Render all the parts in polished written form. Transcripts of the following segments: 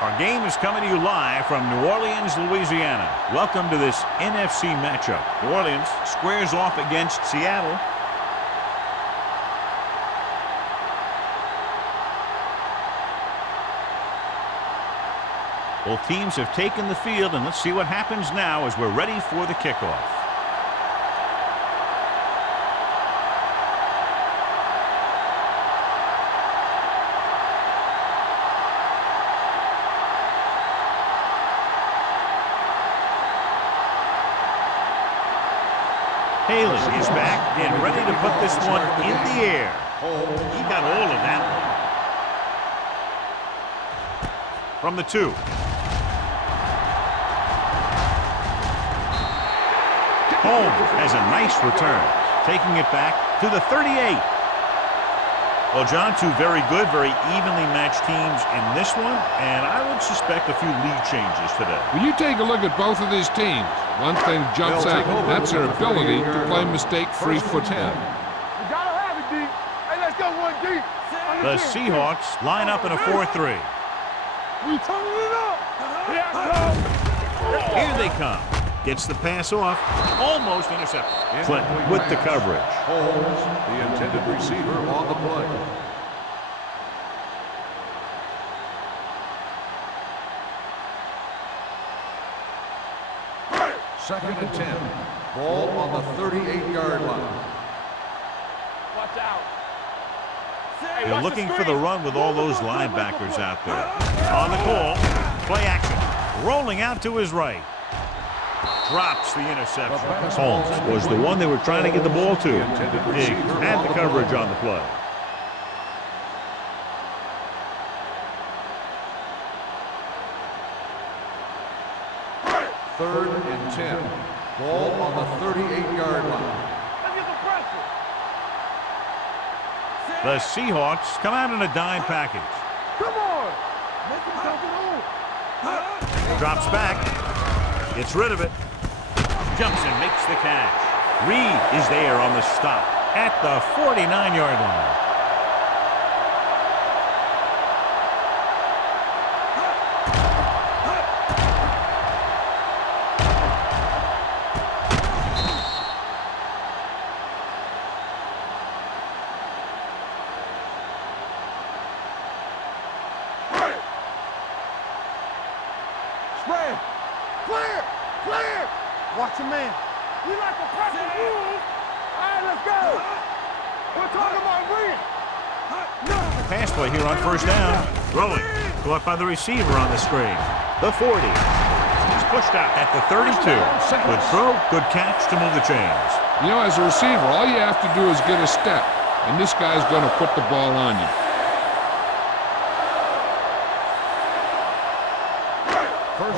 Our game is coming to you live from New Orleans, Louisiana. Welcome to this NFC matchup. New Orleans squares off against Seattle. Both teams have taken the field, and let's see what happens now as we're ready for the kickoff. Haley is back and ready to put this one in the air. He got all of that one. From the 2. Holmes has a nice return, taking it back to the 38. Well, John, two very good, very evenly matched teams in this one, and I would suspect a few lead changes today. When you take a look at both of these teams, one thing jumps out. That's their ability to play mistake-free football. You gotta have it, D. Hey, let's go one deep. The Seahawks line up in a 4-3. We turning it up. Here they come. Gets the pass off. Almost intercepted. Clinton with the coverage. Holmes, the intended receiver, on the play. Second and 10. Ball on the 38-yard line. Watch out. They're looking for the run with all those linebackers out there. On the call, play action. Rolling out to his right. Drops the interception. Holmes was the one they were trying to get the ball to. Diggs had the coverage on the play. Third and 10. Ball on the 38-yard line. The Seahawks come out in a dime package. Come on. Drops back. Gets rid of it. Jumps and makes the catch. Reed is there on the stop at the 49-yard line. Spread. Clear. Clear. Watch your man. We like a pressure move. All right, let's go. We're talking about Reed. Pass play here on first down. Throwing. Caught by the receiver on the screen. The 40. He's pushed out at the 32. Good throw, good catch to move the chains. You know, as a receiver, all you have to do is get a step, and this guy's going to put the ball on you.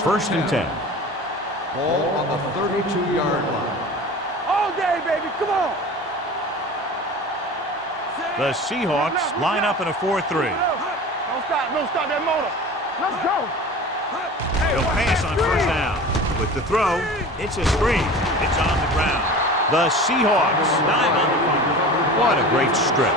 First and 10. Ball on the 32-yard line. All day, baby. Come on. The Seahawks line up in a 4-3. Don't stop that motor. Let's go. He'll pass on first down. With the throw, it's a screen. It's on the ground. The Seahawks dive on the field. What a great strip.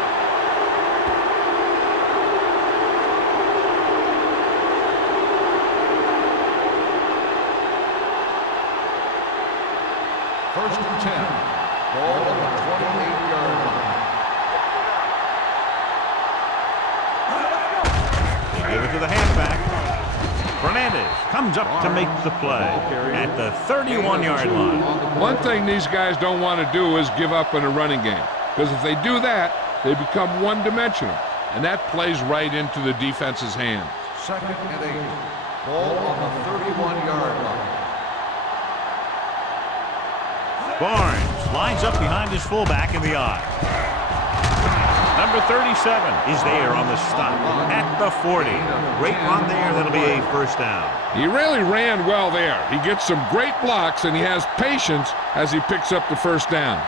First and 10. Ball on the 28-yard line. They give it to the halfback. Fernandez comes up to make the play at the 31-yard line. One thing these guys don't want to do is give up in a running game, because if they do that, they become one-dimensional, and that plays right into the defense's hands. Second and 8. Ball on the 31-yard line. Barnes lines up behind his fullback in the I. Number Number 37 is there on the stop at the 40. Great run there. That'll be a first down. He really ran well there. He gets some great blocks, and he has patience as he picks up the first down.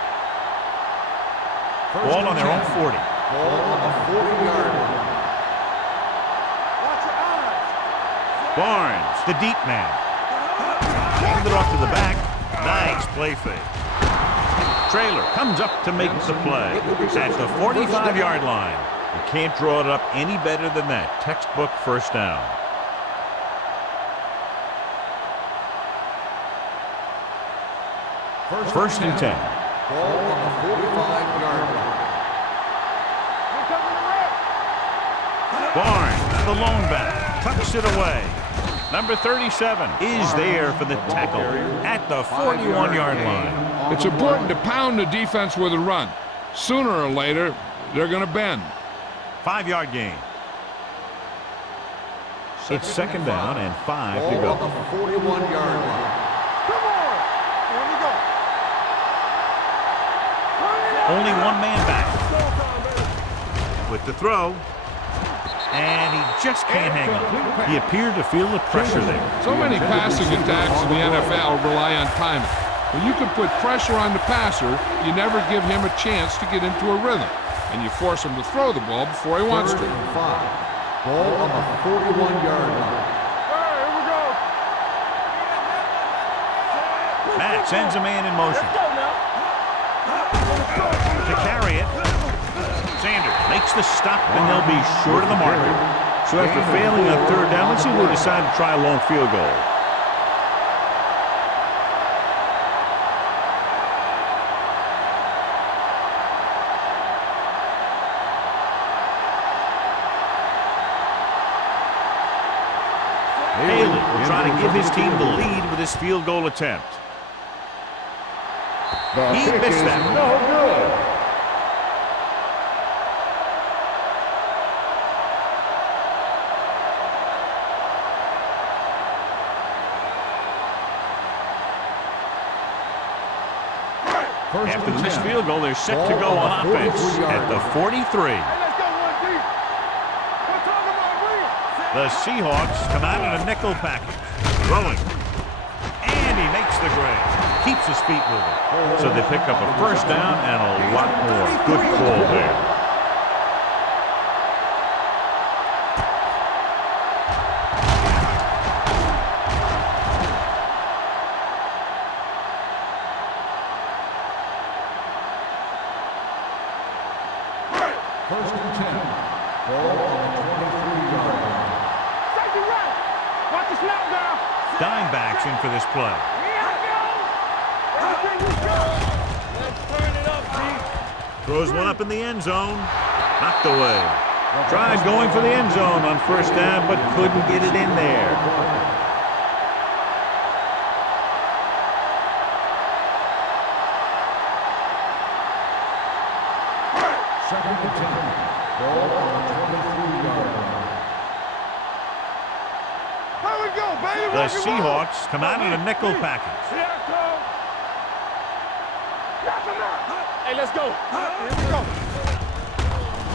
Ball on their own 40. Ball on the 40-yard line. Watch your eyes. Barnes, the deep man. Hand it off to the back. Nice play fake. Trailer comes up to make the play at the 45-yard line. You can't draw it up any better than that. Textbook first down. First and 10. Ball on the 45-yard line. Barnes, the lone back, tucks it away. Number 37 is there for the tackle at the 41-yard line. It's important to pound the defense with a run. Sooner or later, they're going to bend. 5-yard gain. It's second down and 5 to Ball go. on the 41-yard line. Come on. Here we go. Only one man back. With the throw. And he just can't hang on. He appeared to feel the pressure there. So many passing attacks in the NFL rely on timing. When you can put pressure on the passer, you never give him a chance to get into a rhythm. And you force him to throw the ball before he wants to. 5. Ball on the 41-yard line. Here we go. Matt sends a man in motion. Let's go now. To carry it. Sanders makes the stop, and they'll be short of the marker. So after failing on third down, let's see if they decide to try a long field goal. Haley will try to give his team the lead with his field goal attempt. He missed that one. No good. After the missed field goal, they're set to go on offense at the 43. Hey, let's go one deep. We're talking about real. The Seahawks come out in a nickel package. Throwing. And he makes the grade. Keeps his feet moving. So they pick up a first down and a lot more. Good call there. First and 10. Ball on the 23-yard line. Safety right. Watch the snap down. Dime backs in for this play. Let's turn it up, G. Throws one up in the end zone. Knocked away. Tried going for the end zone on first down, but couldn't get it in there. Second and 10. Ball on the 23-yard line. Here we go, baby. The Seahawks come out in a nickel package. Here it comes. Hey, let's go. Here we go.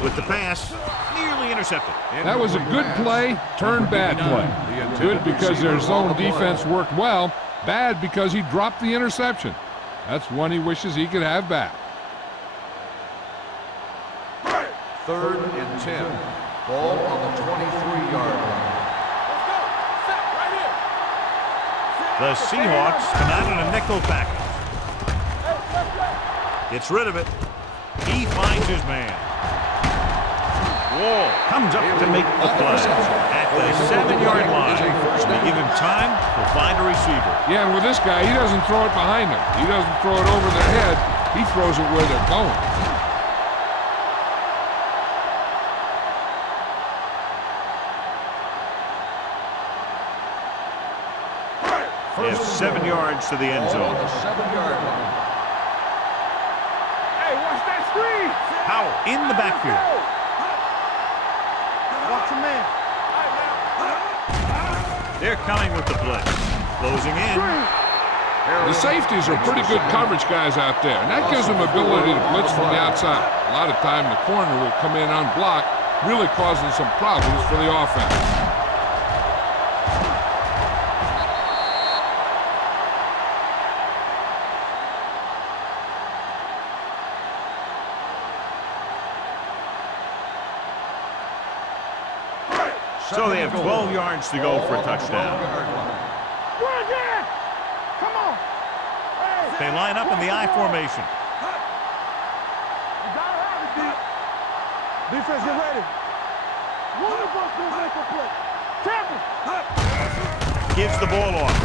With the pass, nearly intercepted. That was a good play, turned bad play. Good because their zone defense worked well. Bad because he dropped the interception. That's one he wishes he could have back. Third and 10. Ball on the 23-yard line. Let's go. Set right here. The Seahawks come out in a nickel package. Gets rid of it. He finds his man. Wall comes up to make the play at the 7-yard line. They give him time to find a receiver. Yeah, and with this guy, he doesn't throw it behind him. He doesn't throw it over their head. He throws it where they're going. They have 7 yards to the end Ball on zone. the 7-yard line. Hey, watch that screen. Howell in the backfield. Watch your man. They're coming with the blitz. Closing in. The safeties are pretty good coverage guys out there, and that gives them ability to blitz from the outside. A lot of time the corner will come in unblocked, really causing some problems for the offense. So they have 12 yards to go for a touchdown. Go again! Come on! Hey! They line up in the I formation. You gotta have it, D. Defense, get ready. One of us will make a play. Tackle! Gives the ball off.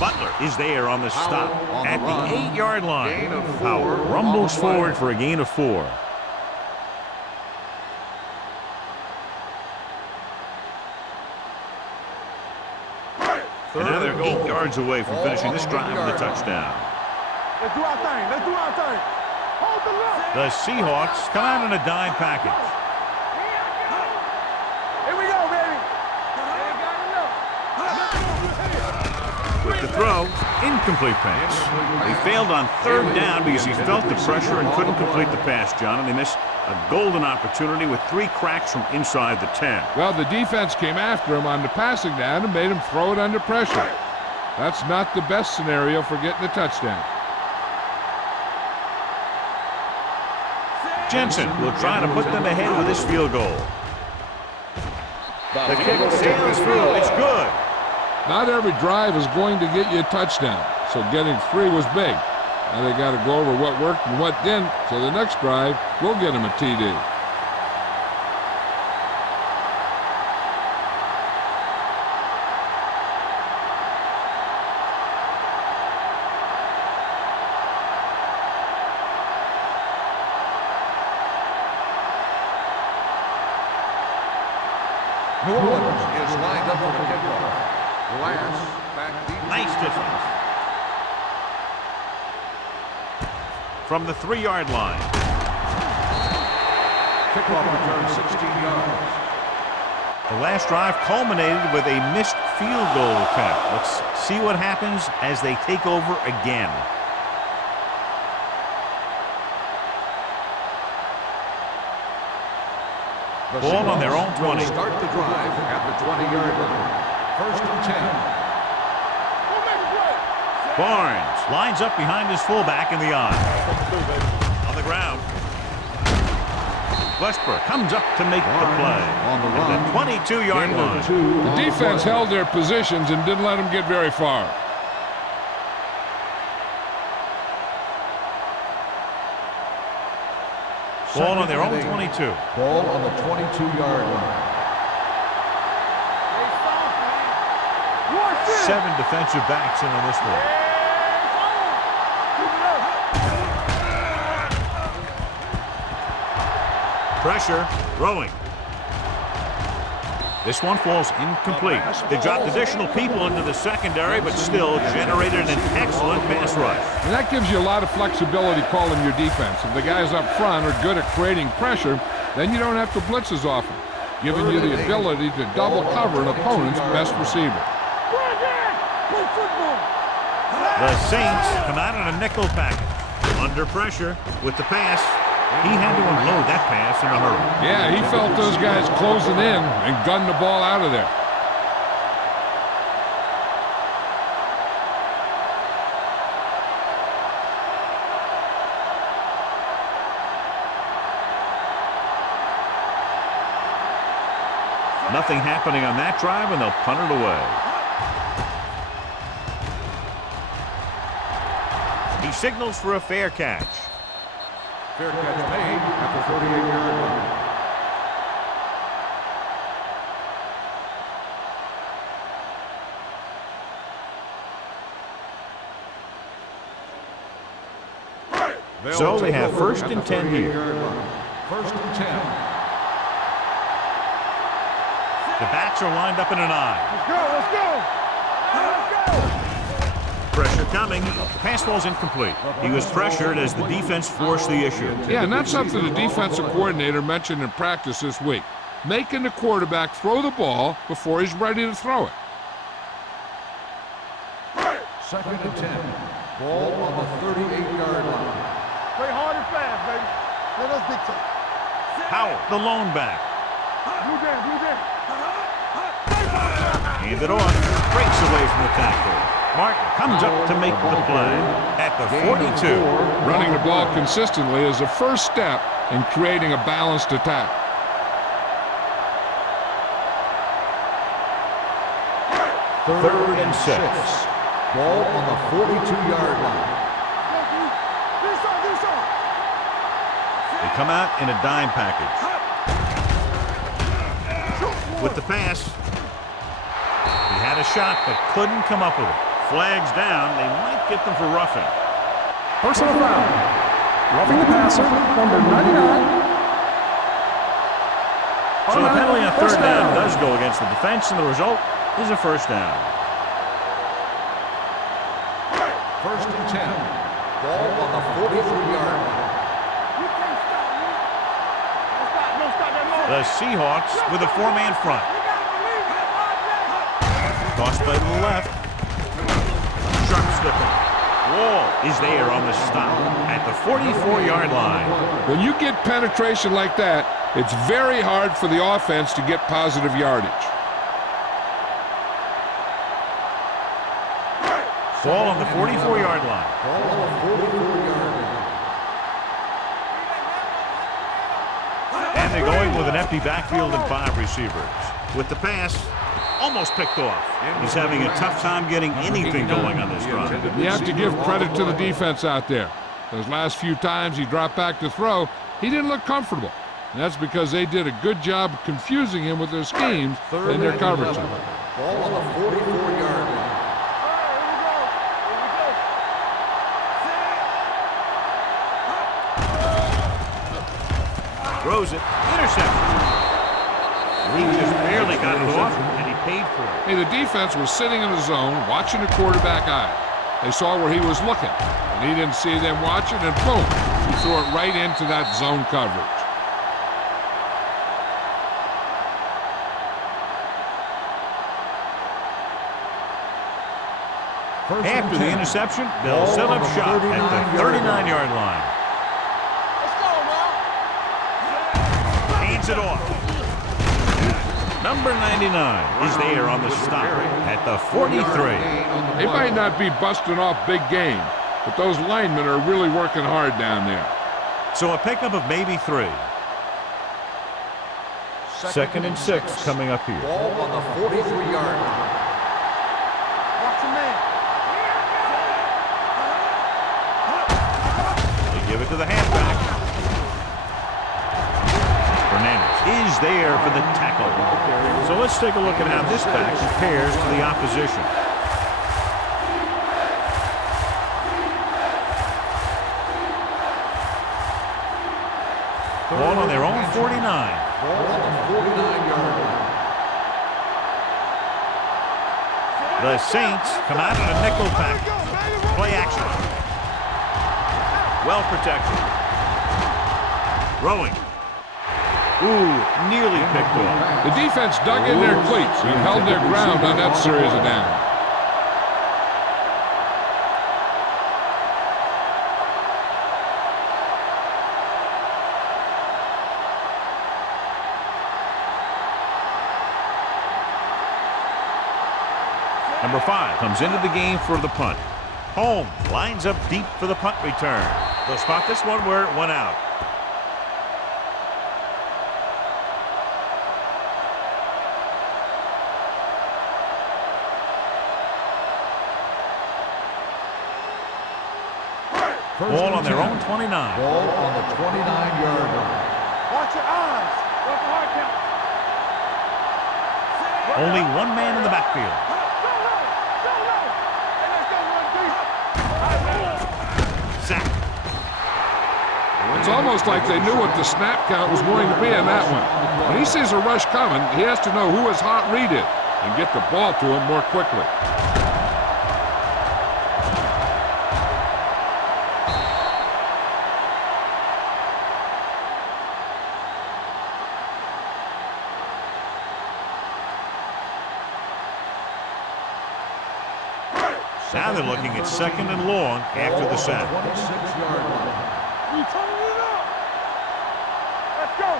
Butler is there on the stop at the 8-yard line. Howard rumbles forward for a gain of 4. And now they're 8 yards away from finishing this drive with a touchdown. Let's do our thing. Let's do our thing. Hold the left. The Seahawks come out in a dime package. Here we go, baby. With the throw, incomplete pass. He failed on 3rd down because he felt the pressure and couldn't complete the pass, John, and they missed a golden opportunity with 3 cracks from inside the 10. Well, the defense came after him on the passing down and made him throw it under pressure. That's not the best scenario for getting a touchdown. Jensen will try to put them ahead with this field goal. The kick sails through. It's good. Not every drive is going to get you a touchdown, so getting 3 was big. Now they got to go over what worked and what didn't, so the next drive will get him a TD. New Orleans is lined up for the kickoff. Lance back deep. Nice distance. From the 3-yard line. Kickoff return 16 yards. The last drive culminated with a missed field goal attempt. Let's see what happens as they take over again. Ball on their own 20. Start the drive at the 20-yard line. 1st and 10. Barnes lines up behind his fullback in the I. On the ground. Westbrook comes up to make the play. On the run. At the 22-yard line. The defense held their positions and didn't let them get very far. Ball on their own 22. Ball on the 22-yard line. 7 defensive backs in on this one. Pressure, throwing. This one falls incomplete. They dropped additional people into the secondary, but still generated an excellent pass rush. And that gives you a lot of flexibility calling your defense. If the guys up front are good at creating pressure, then you don't have to blitz as often, giving you the ability to double cover an opponent's best receiver. The Saints come out in a nickel package. Under pressure with the pass. He had to unload that pass in a hurry. Yeah, he felt those guys closing in and gunned the ball out of there. Nothing happening on that drive, and they'll punt it away. He signals for a fair catch. Fair catch made at the 38-yard line. So they have 1st and 10 here. 1st and 10. The backs are lined up in an I. Let's go! Pressure coming. The pass falls incomplete. He was pressured as the defense forced the issue. Yeah, and that's something the defensive coordinator mentioned in practice this week. Making the quarterback throw the ball before he's ready to throw it. Second and 10. Ball on the 38-yard line. Play hard and fast, baby. Let us dictate. Howell, the lone back. Blue jam, blue jam. Hand it off. Breaks away from the tackle. Martin comes up to make the play at the 42. Running the ball consistently is the first step in creating a balanced attack. Third and 6. Ball on the 42-yard line. They come out in a dime package. With the pass. He had a shot but couldn't come up with it. Flags down. They might get them for roughing. Personal foul. Roughing the passer, number 99. So the penalty on third down does go against the defense, and the result is a first down. First and 10. Ball on the 43-yard line. The Seahawks with a four-man front. Toss play to the left. Sharp slipping. Wall is there on the stop at the 44-yard line. When you get penetration like that, it's very hard for the offense to get positive yardage. Ball on the 44-yard line. Ball on the 44-yard line. And they're going with an empty backfield and 5 receivers. With the pass, almost picked off. He's having a tough time getting anything going on this drive. You have to give credit to the defense out there. Those last few times he dropped back to throw, he didn't look comfortable. And that's because they did a good job confusing him with their schemes and their coverage. Ball on the 44-yard line. Throws it. Interception. He just barely got it off, and he paid for it. Hey, the defense was sitting in the zone, watching the quarterback eye. They saw where he was looking, and he didn't see them watching, and boom, he threw it right into that zone coverage. After the interception, they'll set up shop at the 39-yard line. Hands it off. Number 99 is there on the stop at the 43. They might not be busting off big game, but those linemen are really working hard down there. So a pickup of maybe 3. Second and 6 coming up here. Ball on the 43-yard line. Watch your man. They give it to the halfback. Fernandez is there for the tackle. So let's take a look at how this back compares to the opposition. Ball on their own 49. Ball on the 49-yard line. The Saints come out in a nickel pack. Play action. Well protected. Throwing. Ooh, nearly picked off. The defense dug in their cleats and held their ground on that series of downs. Number 5 comes into the game for the punt. Holmes lines up deep for the punt return. They'll spot this one where it went out. Ball on their own 29. Ball on the 29-yard line. Watch your eyes. Go for hard count. Only one man in the backfield. Sack. It's almost like they knew what the snap count was going to be in that one. When he sees a rush coming, he has to know who his hot read is and get the ball to him more quickly. Now they're looking at 2nd and long after the sack. 26-yard line. We turn it up. Let's go.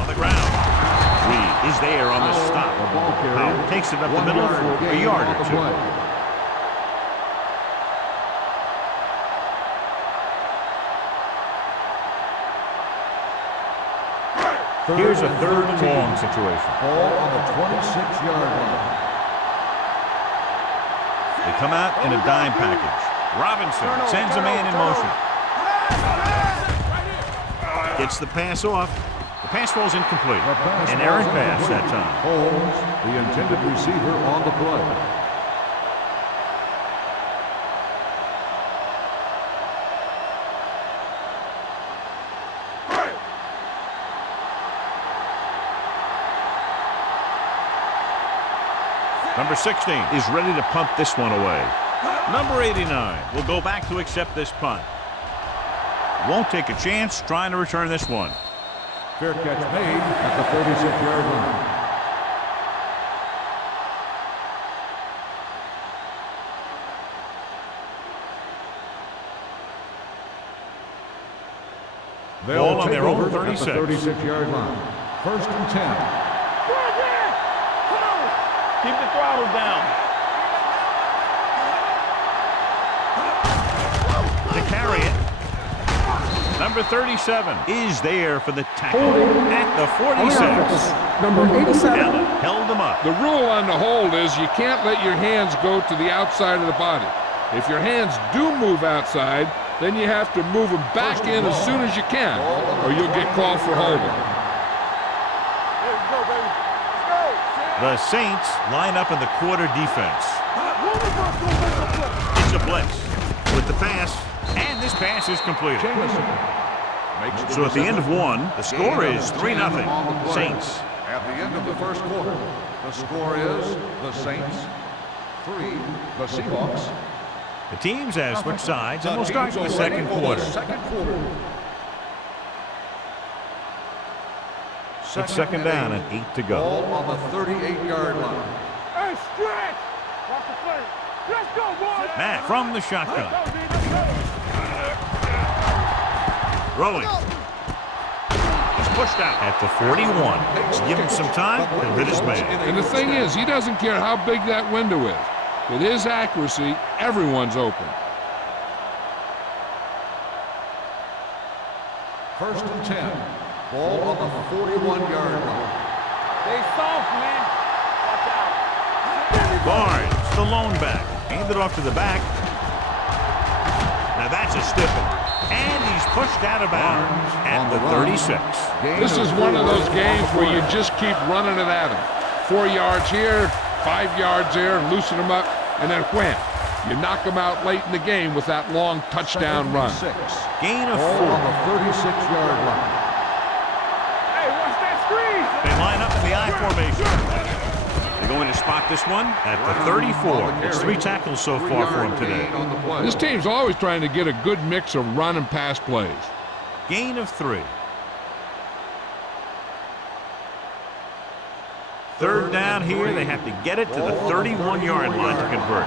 On the ground. Reed is there on the stop. Powell takes it up the middle for a yard or two. Here's a 3rd and long situation. Ball on the 26-yard line. They come out in a dime package. Robinson sends a man in motion. Gets the pass off. The pass falls incomplete. An errant pass that time. Holmes, the intended receiver, on the play. Number 16 is ready to punt this one away. Number 89 will go back to accept this punt. Won't take a chance trying to return this one. Fair catch made at the 36-yard line. Ball on their own 36. At the 36-yard line. 1st and 10. Keep the throttle down. To carry it. Number 37 is there for the tackle at the 46. Number 87. Allen held him up. The rule on the hold is you can't let your hands go to the outside of the body. If your hands do move outside, then you have to move them back in as soon as you can, or you'll get called for holding. Let's go, baby. Let's go. The Saints line up in the quarter defense. It's a blitz with the pass, and this pass is completed. So at the end of one, the score is 3-0. Saints. At the end of the 1st quarter, the score is the Saints 3, the Seahawks. The teams have switched sides, and we'll start the 2nd quarter. It's 2nd down and 8 to go. Ball on the 38-yard line. Hey, stretch. Watch the play. Let's go, boys. Matt from the shotgun. Throwing. He's pushed out at the 41. Give him some time, he'll hit his man. And the thing is, he doesn't care how big that window is. With his accuracy, everyone's open. 1st and 10. Ball on the 41-yard line. Stay soft, man. Watch out. Barnes, the lone back. Handed off to the back. Now that's a stiff one. And he's pushed out of bounds at the 36. This is one of those games where you just keep running it at him. 4 yards here, 5 yards there, loosen them up, and then wham. You knock them out late in the game with that long touchdown run. Gain of 4. On the 36-yard line. Hey, watch that screen. They line up in the I formation. They're going to spot this one at the 34. It's 3 tackles so far for him today. This team's always trying to get a good mix of run and pass plays. Gain of 3. 3rd down here. They have to get it to the 31-yard line to convert.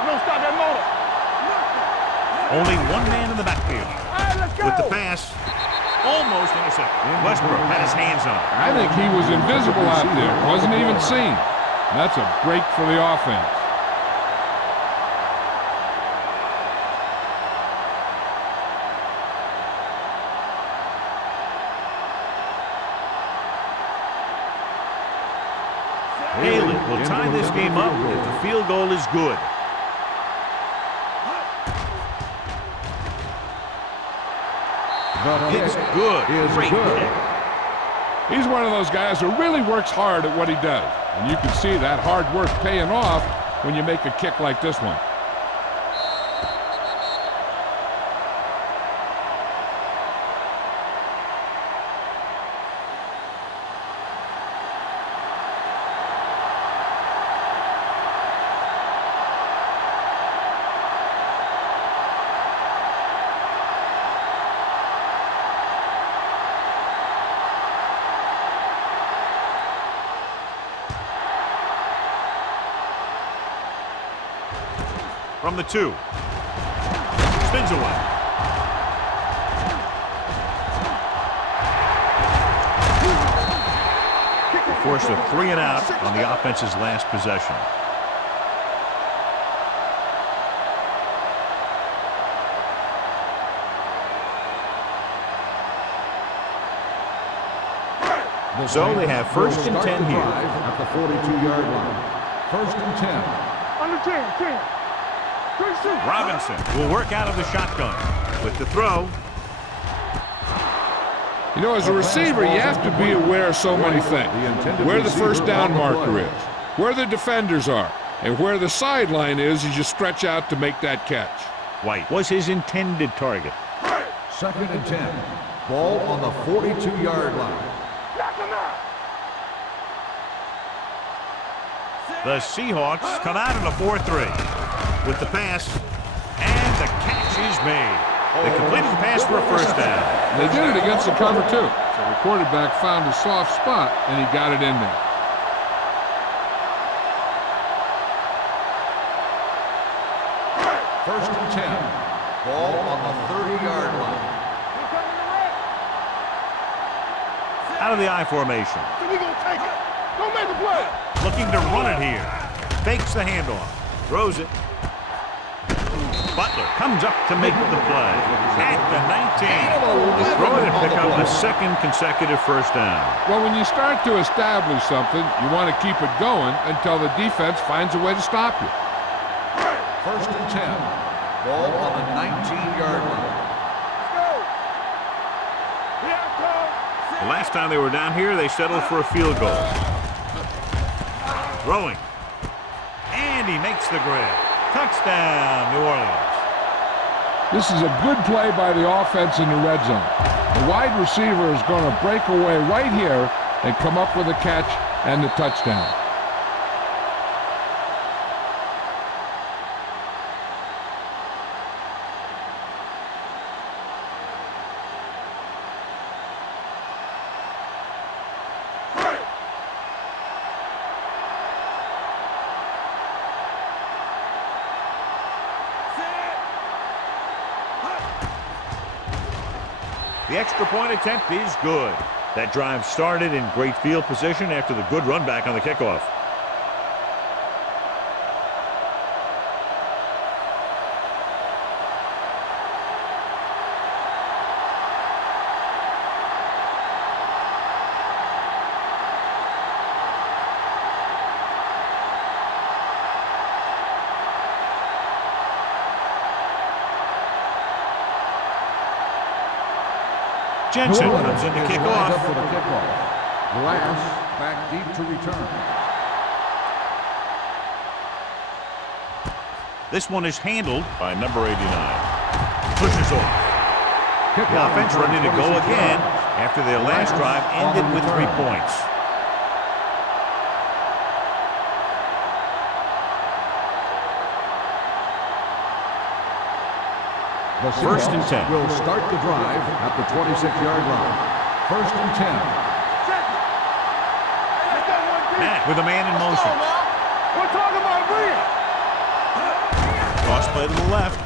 No, stop that motor. Only one man in the backfield. All right, let's go. With the pass, almost intercepted. Westbrook had his hands on it. I think he was invisible out there. Wasn't even seen. That's a break for the offense. Haley will tie this game up if the field goal is good. It's good. Great kick. He's one of those guys who really works hard at what he does. And you can see that hard work paying off when you make a kick like this one. From the 2. Spins away. Forced a 3 and out on the offense's last possession. So they have 1st and 10 here. At the 42-yard line. 1st and 10. Under 10, 10. Good shoot. Robinson will work out of the shotgun with the throw. You know, as a receiver, you have to be aware of so many things. Where the first down marker is, where the defenders are, and where the sideline is as you stretch out to make that catch. White was his intended target. 2nd and 10. Ball on the 42-yard line. Knock him out. The Seahawks come out in a 4-3 with the pass, and the catch is made. They completed the pass for a first down. They did it against the cover, too. So the quarterback found a soft spot, and he got it in there. First and 10. Ball on the 30-yard line. Out of the I formation. So we gonna take it. Don't make a play. Looking to run it here. Fakes the handoff. Throws it. Butler comes up to make the play. At the 19. They throw it and pick up the 2nd consecutive first down. Well, when you start to establish something, you want to keep it going until the defense finds a way to stop you. 1st and 10. Ball on the 19-yard line. The last time they were down here, they settled for a field goal. Throwing. And he makes the grab. Touchdown, New Orleans. This is a good play by the offense in the red zone. The wide receiver is going to break away right here and come up with a catch and the touchdown. The extra point attempt is good. That drive started in great field position after the good run back on the kickoff. Jensen comes in to kick off. For the kickoff. Glass back deep to return. This one is handled by number 89. Pushes off. The offense ready to go again after their last drive ended with 3 points. The First and 10. Will start the drive at the 26-yard line. 1st and 10. Matt with a man in motion. We're talking about Green. Cross play to the left.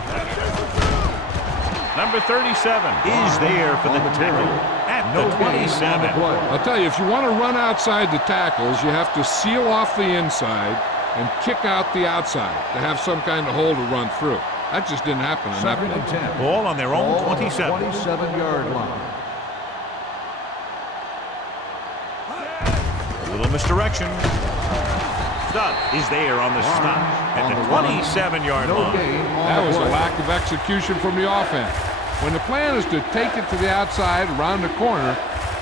Number 37 is there for the tackle at the 27. I'll tell you, if you want to run outside the tackles, you have to seal off the inside and kick out the outside to have some kind of hole to run through. That just didn't happen on that 2nd and play. 10. Ball on their own Ball on the 27. 27-yard line. A little misdirection. Stubb is there on the stop at the 27-yard No line. gain on That the was a play. lack of execution from the offense. When the plan is to take it to the outside, around the corner,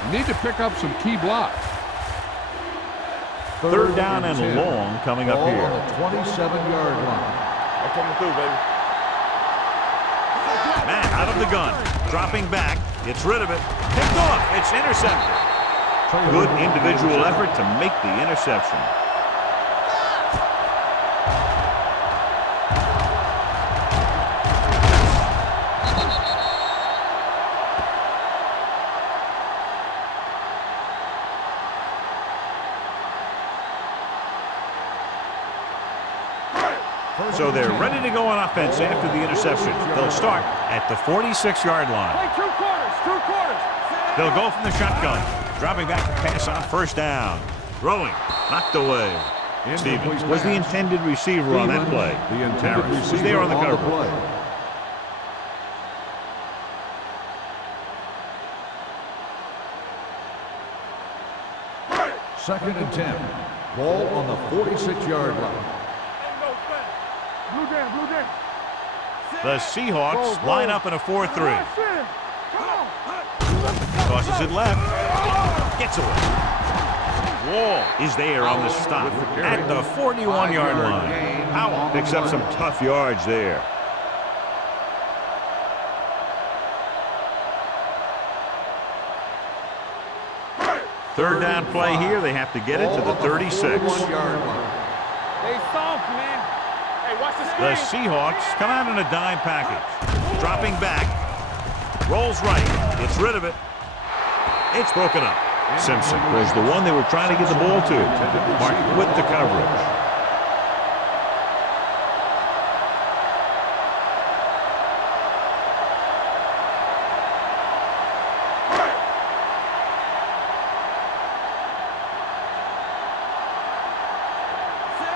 you need to pick up some key blocks. Third down and 10. long coming up Ball here. on the 27-yard line. I'm coming through, baby. Matt out of the gun, dropping back, gets rid of it, picked off, it's intercepted. Good individual effort to make the interception. So they're ready to go on offense after the interception. They'll start at the 46-yard line. Play 2 quarters, 2 quarters. They'll go from the shotgun. Dropping back to pass on first down. Throwing. Knocked away. Stevens was the intended receiver on that play. The intended Harris receiver was there on the cover. play. Second and 10. Ball on the 46-yard line. Blue down, blue down. The Seahawks line up in a 4-3. Come on. Tosses it left. Gets away. Wall is there on the stop at the 41-yard line. Powell picks up some tough yards there. Third down play here. They have to get it to the 36. Stay soft, man. Hey, watch the The screen. Seahawks come out in a dime package. Dropping back. Rolls right. Gets rid of it. It's broken up. Simpson was the one they were trying to get the ball to. Mark with the coverage.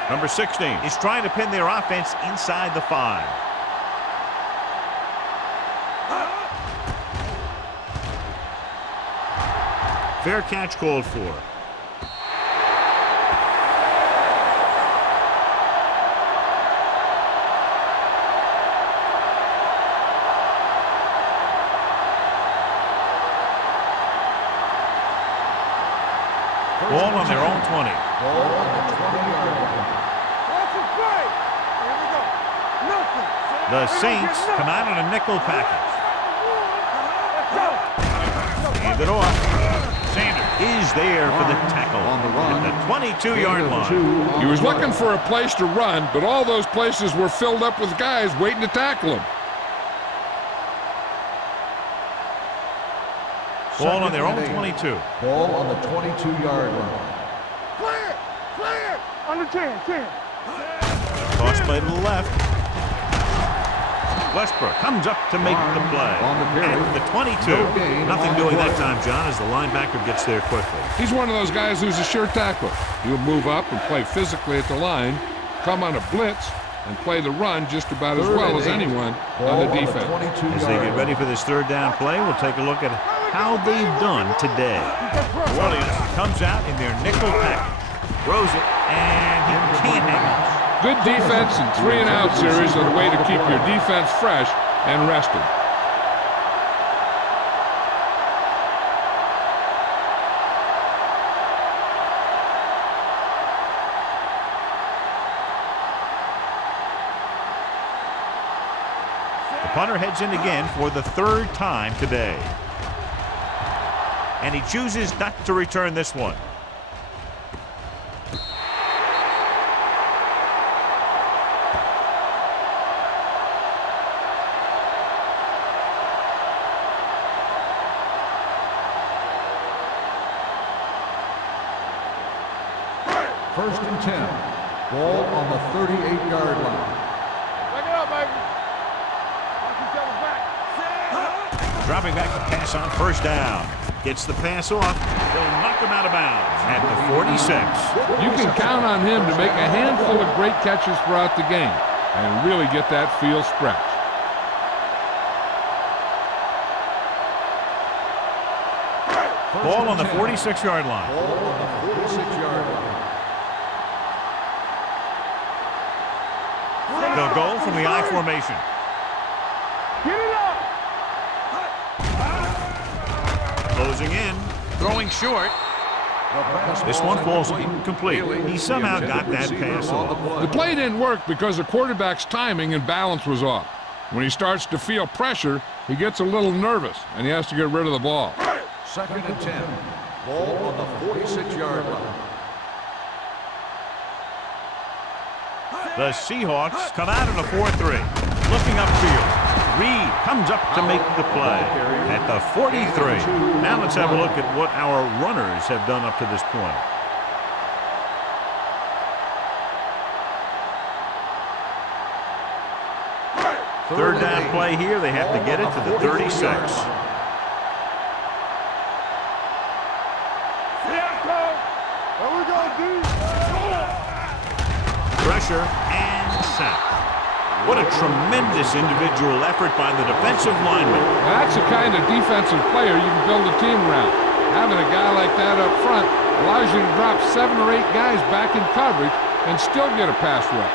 Number 16 is trying to pin their offense inside the 5. Fair catch called for. Ball on their own 20. Ball on the 20-yard line. Watch it play. Here we go. Nothing. The Saints come out in a nickel package. Hand it off. Sanders is there for the tackle On the run. at the 22-yard line. He was looking for a place to run, but all those places were filled up with guys waiting to tackle him. Ball on their own 22. Ball on the 22-yard line. Clear. Clear. On the 10. 10. Toss play to the left. Westbrook comes up to make the play On the carry. at the 22. No gain Nothing on the doing that play. time, John, as the linebacker gets there quickly. He's one of those guys who's a sure tackler. He'll move up and play physically at the line, come on a blitz, and play the run just about as well as anyone on the defense. As they get ready for this third down play, we'll take a look at how they've done today. Williams comes out in their nickel package, throws it, and he can't hang on. Good defense and 3-and-out series are the way to keep your defense fresh and rested. The punter heads in again for the third time today. And he chooses not to return this one. First and 10. Ball on the 38-yard line. Back it up, baby. Watch each other back. Dropping back to pass on first down. Gets the pass off. They'll knock him out of bounds at the 46. You can count on him to make a handful of great catches throughout the game and really get that field stretch. Ball on the 46-yard line. Ball on the 46-yard line. They'll go from the I formation. Get it up. Closing in. Throwing short. This one falls incomplete. He somehow got that pass off. The play didn't work because the quarterback's timing and balance was off. When he starts to feel pressure, he gets a little nervous, and he has to get rid of the ball. Second and 10. Ball on the 46-yard line. The Seahawks come out in a 4-3. Looking upfield. Reed comes up to make the play at the 43. Now let's have a look at what our runners have done up to this point. Third down play here. They have to get it to the 36. Pressure and sack. What a tremendous individual effort by the defensive lineman. That's the kind of defensive player you can build a team around. Having a guy like that up front allows you to drop 7 or 8 guys back in coverage and still get a pass rush.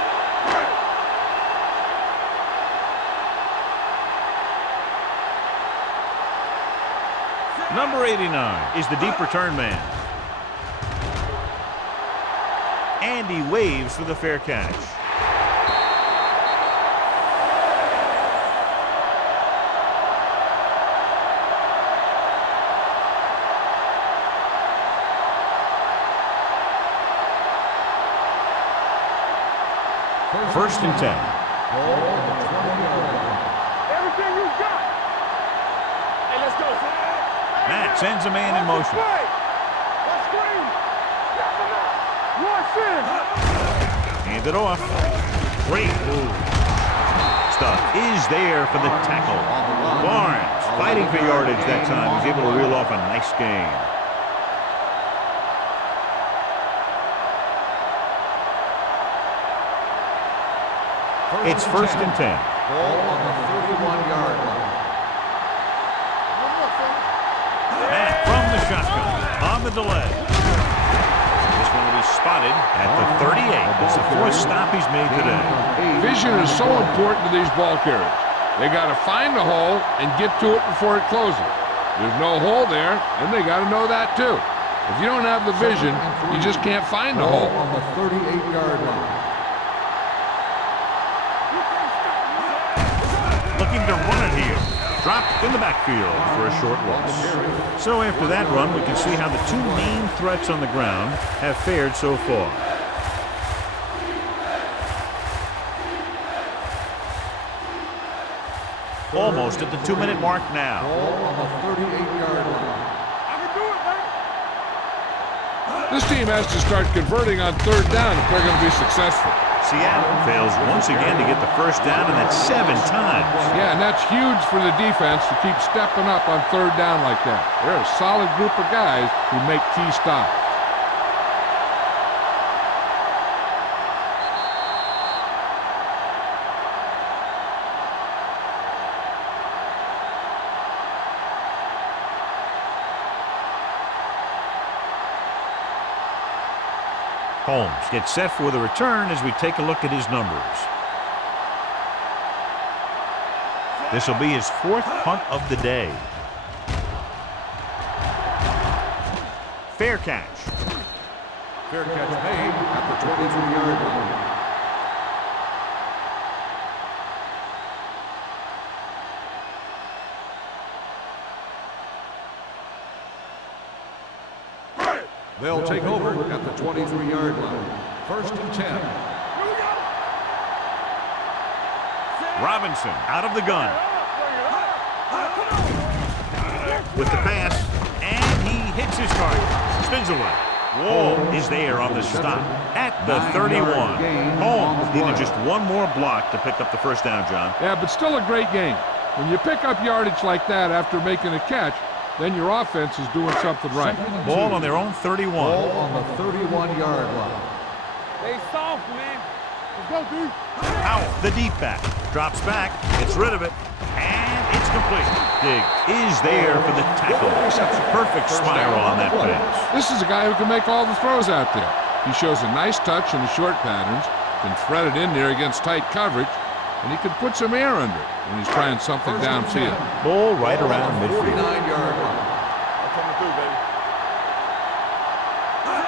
Number 89 is the deep return man. And he waves for the fair catch. First and 10. Everything you got. Hey, let's go. Matt sends a man in motion. Let's screen. Rush in. Hand it off. Great move. Stuff is there for the tackle. Barnes fighting for yardage that time. He's able to reel off a nice gain. It's first and 10. Ball on the 31-yard line. Matt from the shotgun on the delay. This one will be spotted at the 38. It's the 4th stop he's made today. Vision is so important to these ball carriers. They got to find the hole and get to it before it closes. There's no hole there, and they got to know that too. If you don't have the vision, you just can't find the hole. On the 38-yard line. Looking to run it here. Dropped in the backfield for a short loss. So after that run, we can see how the 2 main threats on the ground have fared so far. Almost at the 2-minute mark now. Ball on the 38-yard line. I can do it, man. This team has to start converting on 3rd down if they're going to be successful. Seattle fails once again to get the first down, and that's 7 times. Yeah, and that's huge for the defense to keep stepping up on 3rd down like that. They're a solid group of guys who make key stops. Holmes gets set for the return as we take a look at his numbers. This will be his 4th punt of the day. Fair catch. Fair catch made at the 23-yard line. They'll take over at the 23-yard line. First and 10. Robinson out of the gun. With the pass, and he hits his target. Spins away. Wall is there on the stop at the 31. Holmes needed just one more block to pick up the first down, John. Yeah, but still a great game. When you pick up yardage like that after making a catch, then your offense is doing something right. Ball on their own 31. Ball on the 31-yard line. They soft, man. Let's go, dude. Out the deep back. Drops back, gets rid of it, and it's complete. Diggs is there for the tackle. Perfect spiral on that pass. This is a guy who can make all the throws out there. He shows a nice touch in the short patterns, can thread it in there against tight coverage, and he can put some air under it when he's trying something downfield. Ball right around midfield. 49-yard line. I'm coming through, baby.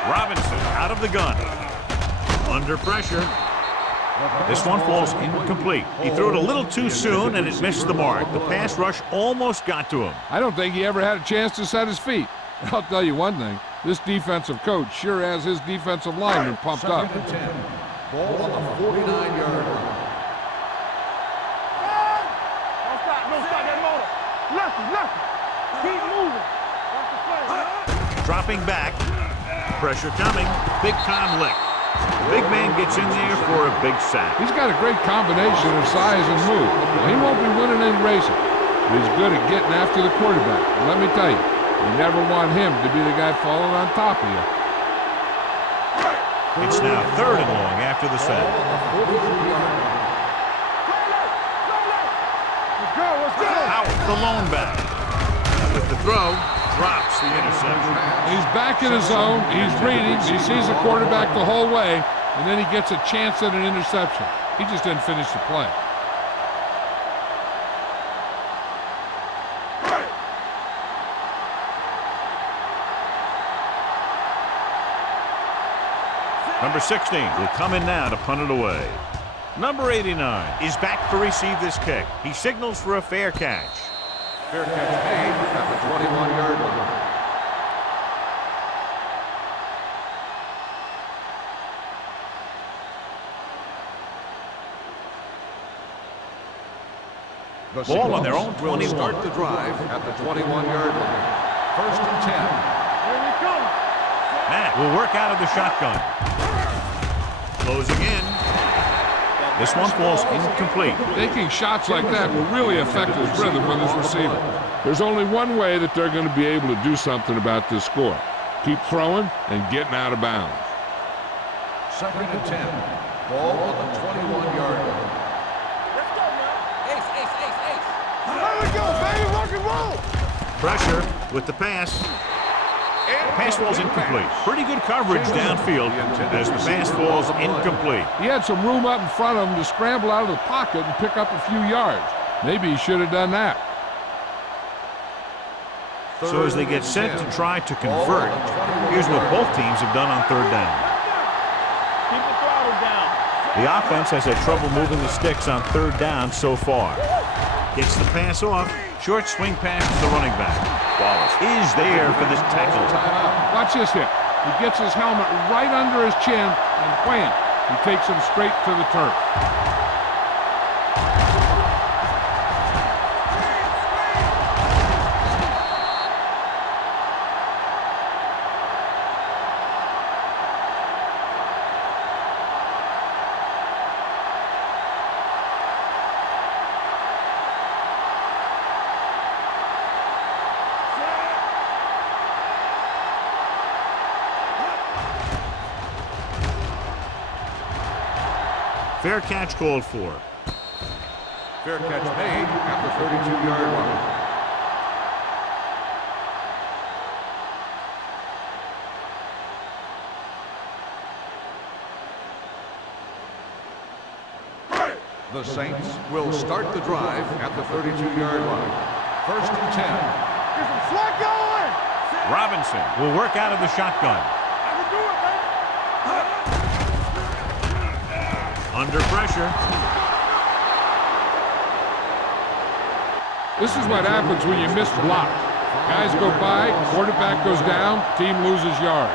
Robinson out of the gun. Under pressure. This one falls incomplete. He threw it a little too soon, and it missed the mark. The pass rush almost got to him. I don't think he ever had a chance to set his feet. I'll tell you one thing, this defensive coach sure has his defensive linemen pumped up. Second and 10. Ball on the 49-yard line. Don't stop that motor. Lefty. Keep moving. Watch the play. Dropping back. Pressure coming. Big time lick. The big man gets in there for a big sack. He's got a great combination of size and move. Now, he won't be winning any races, but he's good at getting after the quarterback. And let me tell you, you never want him to be the guy falling on top of you. It's now 3rd and long after the sack. Let's go. Out the lone back. With the throw, drops the interception. He's back in his zone. He's reading. He sees the quarterback the whole way, and then he gets a chance at an interception. He just didn't finish the play. Number 16 will come in now to punt it away. Number 89 is back to receive this kick. He signals for a fair catch. Fair catch made at the 21-yard line. The Ball on their Seahawks own will 21. start the drive at the 21-yard line. 1st and 10. Here we come. Matt will work out of the shotgun. Closing in. This one falls incomplete. Taking shots like that will really affect his rhythm with his receiver. There's only one way that they're going to be able to do something about this score. Keep throwing and getting out of bounds. 2nd and 10. Ball on the 21-yard line. There we go, baby. Rock and roll. Pressure with the pass. Pass falls incomplete. Pretty good coverage downfield as the pass falls incomplete. He had some room up in front of him to scramble out of the pocket and pick up a few yards. Maybe he should have done that. So as they get set to try to convert, here's what both teams have done on 3rd down. Keep the throttle down. The offense has had trouble moving the sticks on 3rd down so far. Gets the pass off. Short swing pass to the running back. Wallace is there for this tackle. Watch this hit. He gets his helmet right under his chin, and wham, he takes him straight to the turf. Fair catch called for. Fair catch made at the 32-yard line. The Saints will start the drive at the 32-yard line. 1st and 10. Get some slack going. Robinson will work out of the shotgun. I can do it, baby. Under pressure. This is what happens when you miss block. Guys go by, quarterback goes down, team loses yard.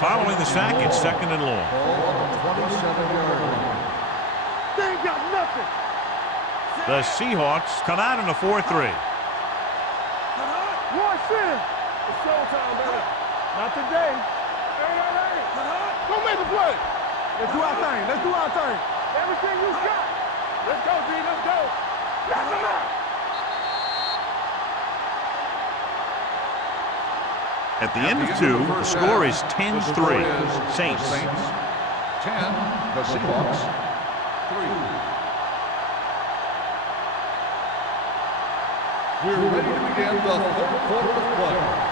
Following the sack, it's 2nd and long. Ball on the 27-yard line. They ain't got nothing. The Seahawks come out in a 4-3. One sin. It's showtime, baby. Not today. Hey. Don't make the play. Let's do our thing. Let's do our thing. Everything you got. Let's go, D. Let's go. Pass them out. At the end of 2, the score is 10-3. Saints. 10, the Seahawks 3. We're ready to begin the 3rd quarter of play.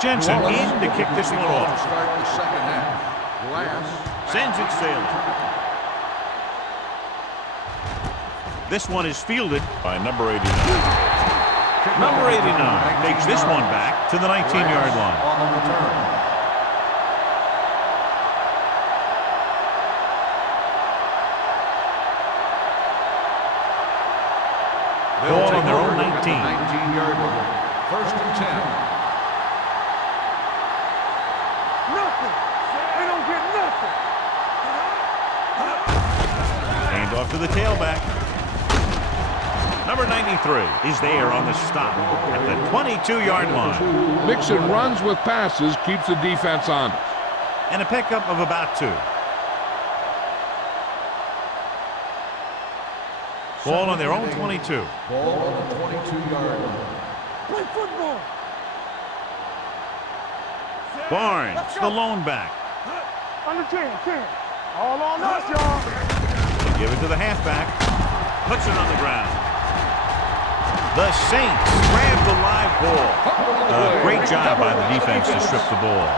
Jensen in to kick this one off. Start the 2nd half. Glass Sends it sailing. This one is fielded by number 89. Number 89 takes this one back to the 19-yard line. on the return. Ball on their own 19. 19-yard line. 1st and 10. Nothing. Off to the tailback. Number 93 is there on the stop at the 22-yard line. Mixing runs with passes keeps the defense honest. And a pickup of about 2. Ball on their own 22. Ball on the 22-yard line. Play football. Barnes, the lone back. Under 10. All on us, y'all. They give it to the halfback. Puts it on the ground. The Saints grab the live ball. Great job by the defense to strip the ball.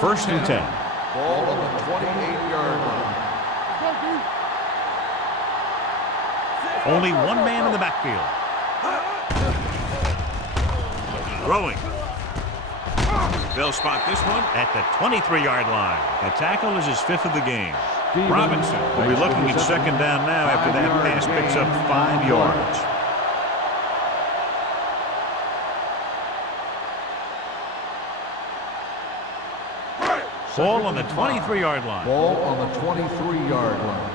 First and 10. Ball on the 28-yard line. Only one man in the backfield. Throwing. They'll spot this one at the 23-yard line. The tackle is his 5th of the game. Robinson will be looking at second down now after that pass picks up 5 yards. Ball on the 23-yard line. Ball on the 23-yard line.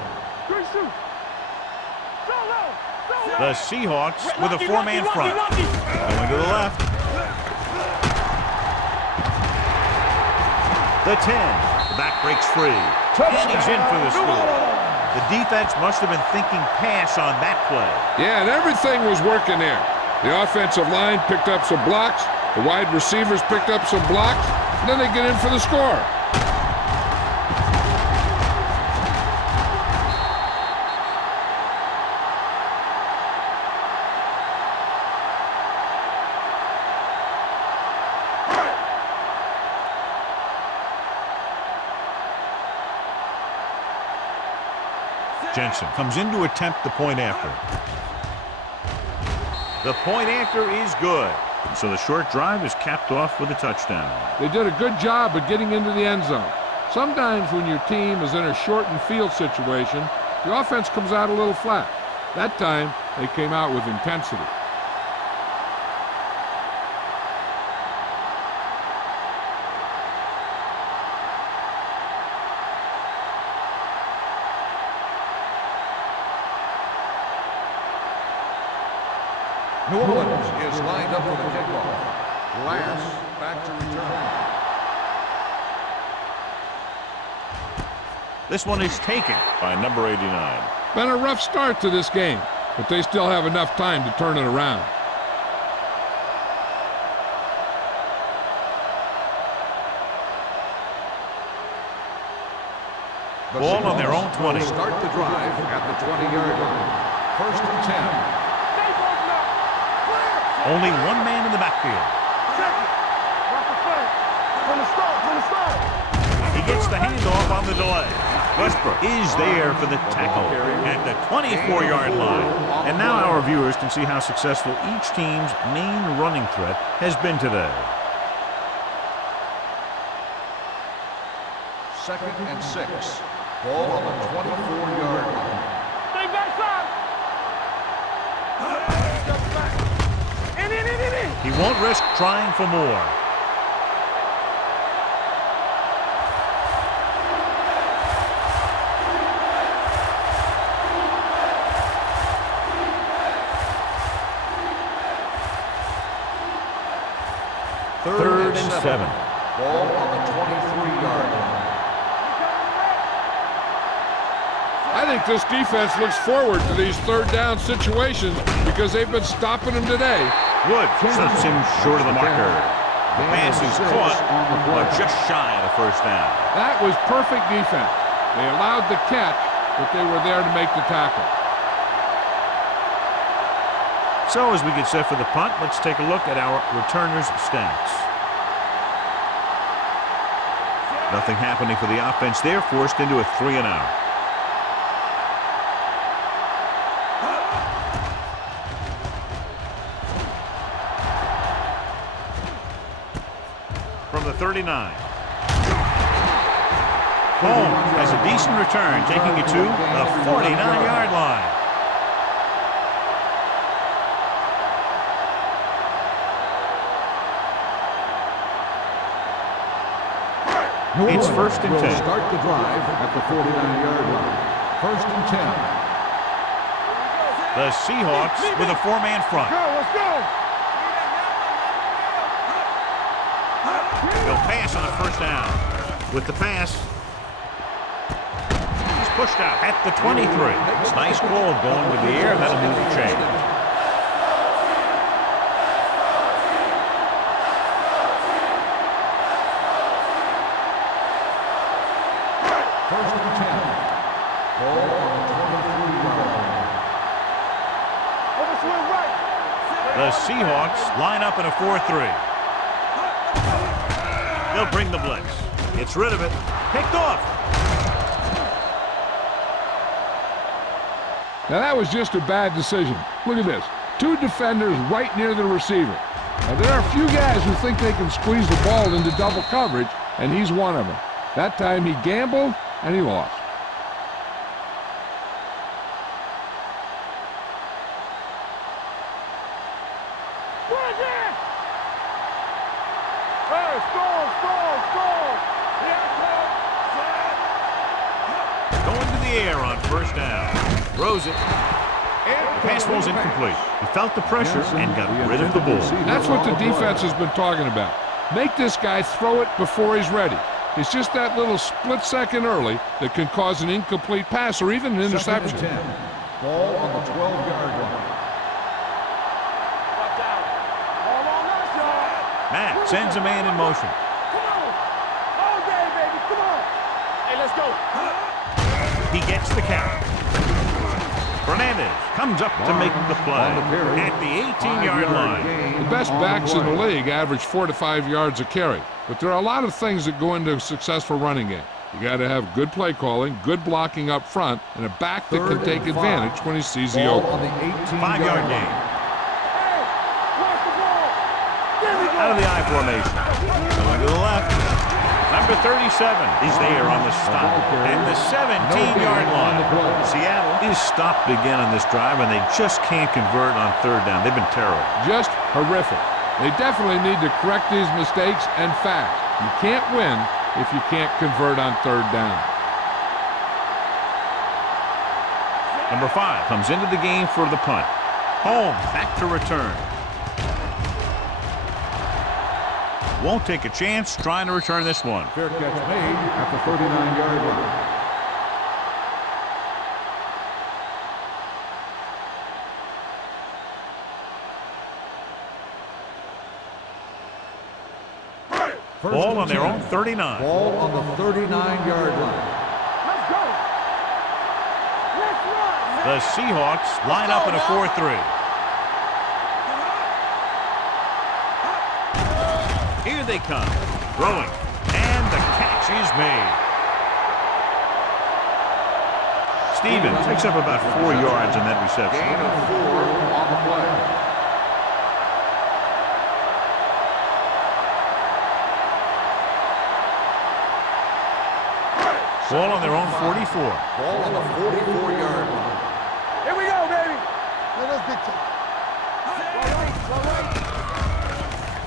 The Seahawks with a 4-man front. Going to the left. The 10. The back breaks free. And he's in for the score. The defense must have been thinking pass on that play. Yeah, and everything was working there. The offensive line picked up some blocks. The wide receivers picked up some blocks. And then they get in for the score. Jensen comes in to attempt the point after. The point after is good. So the short drive is capped off with a touchdown. They did a good job of getting into the end zone. Sometimes when your team is in a shortened field situation, the offense comes out a little flat. That time, they came out with intensity. New Orleans is lined up for the kickoff. Last back to return. This one is taken by number 89. Been a rough start to this game, but they still have enough time to turn it around. Ball on their own 20. Start the drive at the 20-yard line. First and 10. Only one man in the backfield. He gets the handoff on the delay. Westbrook is there for the tackle at the 24-yard line. And now our viewers can see how successful each team's main running threat has been today. Second and 6. Ball on the 24-yard line. Stay backside. He won't risk trying for more. Third and 7. Ball on the 23-yard line. I think this defense looks forward to these third down situations because they've been stopping them today. Wood stops him short of the marker. The pass is caught, but just shy of the first down. That was perfect defense. They allowed the catch, but they were there to make the tackle. So as we get set for the punt, let's take a look at our returners' stats. Nothing happening for the offense there, forced into a 3-and-out. From the 39. Holmes has a decent return, taking it to the 49-yard line. It's first and will 10. start the drive at the 49-yard line. First and 10. The Seahawks with a 4-man front. Let's go. He'll pass on first down. With the pass, he's pushed out at the 23. It's nice call going with the air. That'll move the chain. First and 10. Ball on the 23-yard line. Overswing right. The Seahawks line up in a 4-3. They'll bring the blitz. Gets rid of it. Picked off. Now that was just a bad decision. Look at this. 2 defenders right near the receiver. Now there are a few guys who think they can squeeze the ball into double coverage, and he's one of them. That time he gambled, and he lost. Going to the air on first down. Throws it. Pass falls incomplete. He felt the pressure and got rid of the ball. That's what the defense has been talking about. Make this guy throw it before he's ready. It's just that little split second early that can cause an incomplete pass or even an interception. Second and 10. Ball on the 12-yard line. Matt sends a man in motion. Come on. All day, baby. Come on. Hey, let's go. He gets the count. Fernandez comes up to make the play at the 18-yard line. The best backs in the league average 4 to 5 yards a carry, but there are a lot of things that go into a successful running game. You got to have good play calling, good blocking up front, and a back that can take advantage when he sees the Ball open. on the 18-yard 5-yard line. gain. Out of the I formation. Going to the left. Number 37 is there on the stop. And the 17-yard line. Seattle is stopped again on this drive, and they just can't convert on third down. They've been terrible. Just horrific. They definitely need to correct these mistakes and fast. You can't win if you can't convert on third down. Number 5 comes into the game for the punt. Home back to return. Won't take a chance trying to return this one. Fair catch made at the 39-yard line. Ball on their own 39. Ball on the 39-yard line. Let's go. Let's run. The Seahawks line up in a 4-3. Here they come. Throwing. And the catch is made. Stevens picks up about 4 yards on that reception. Gain of 4 on the play. Ball on their own 44. Ball on the 44-yard line. Here we go, baby. Let us big time.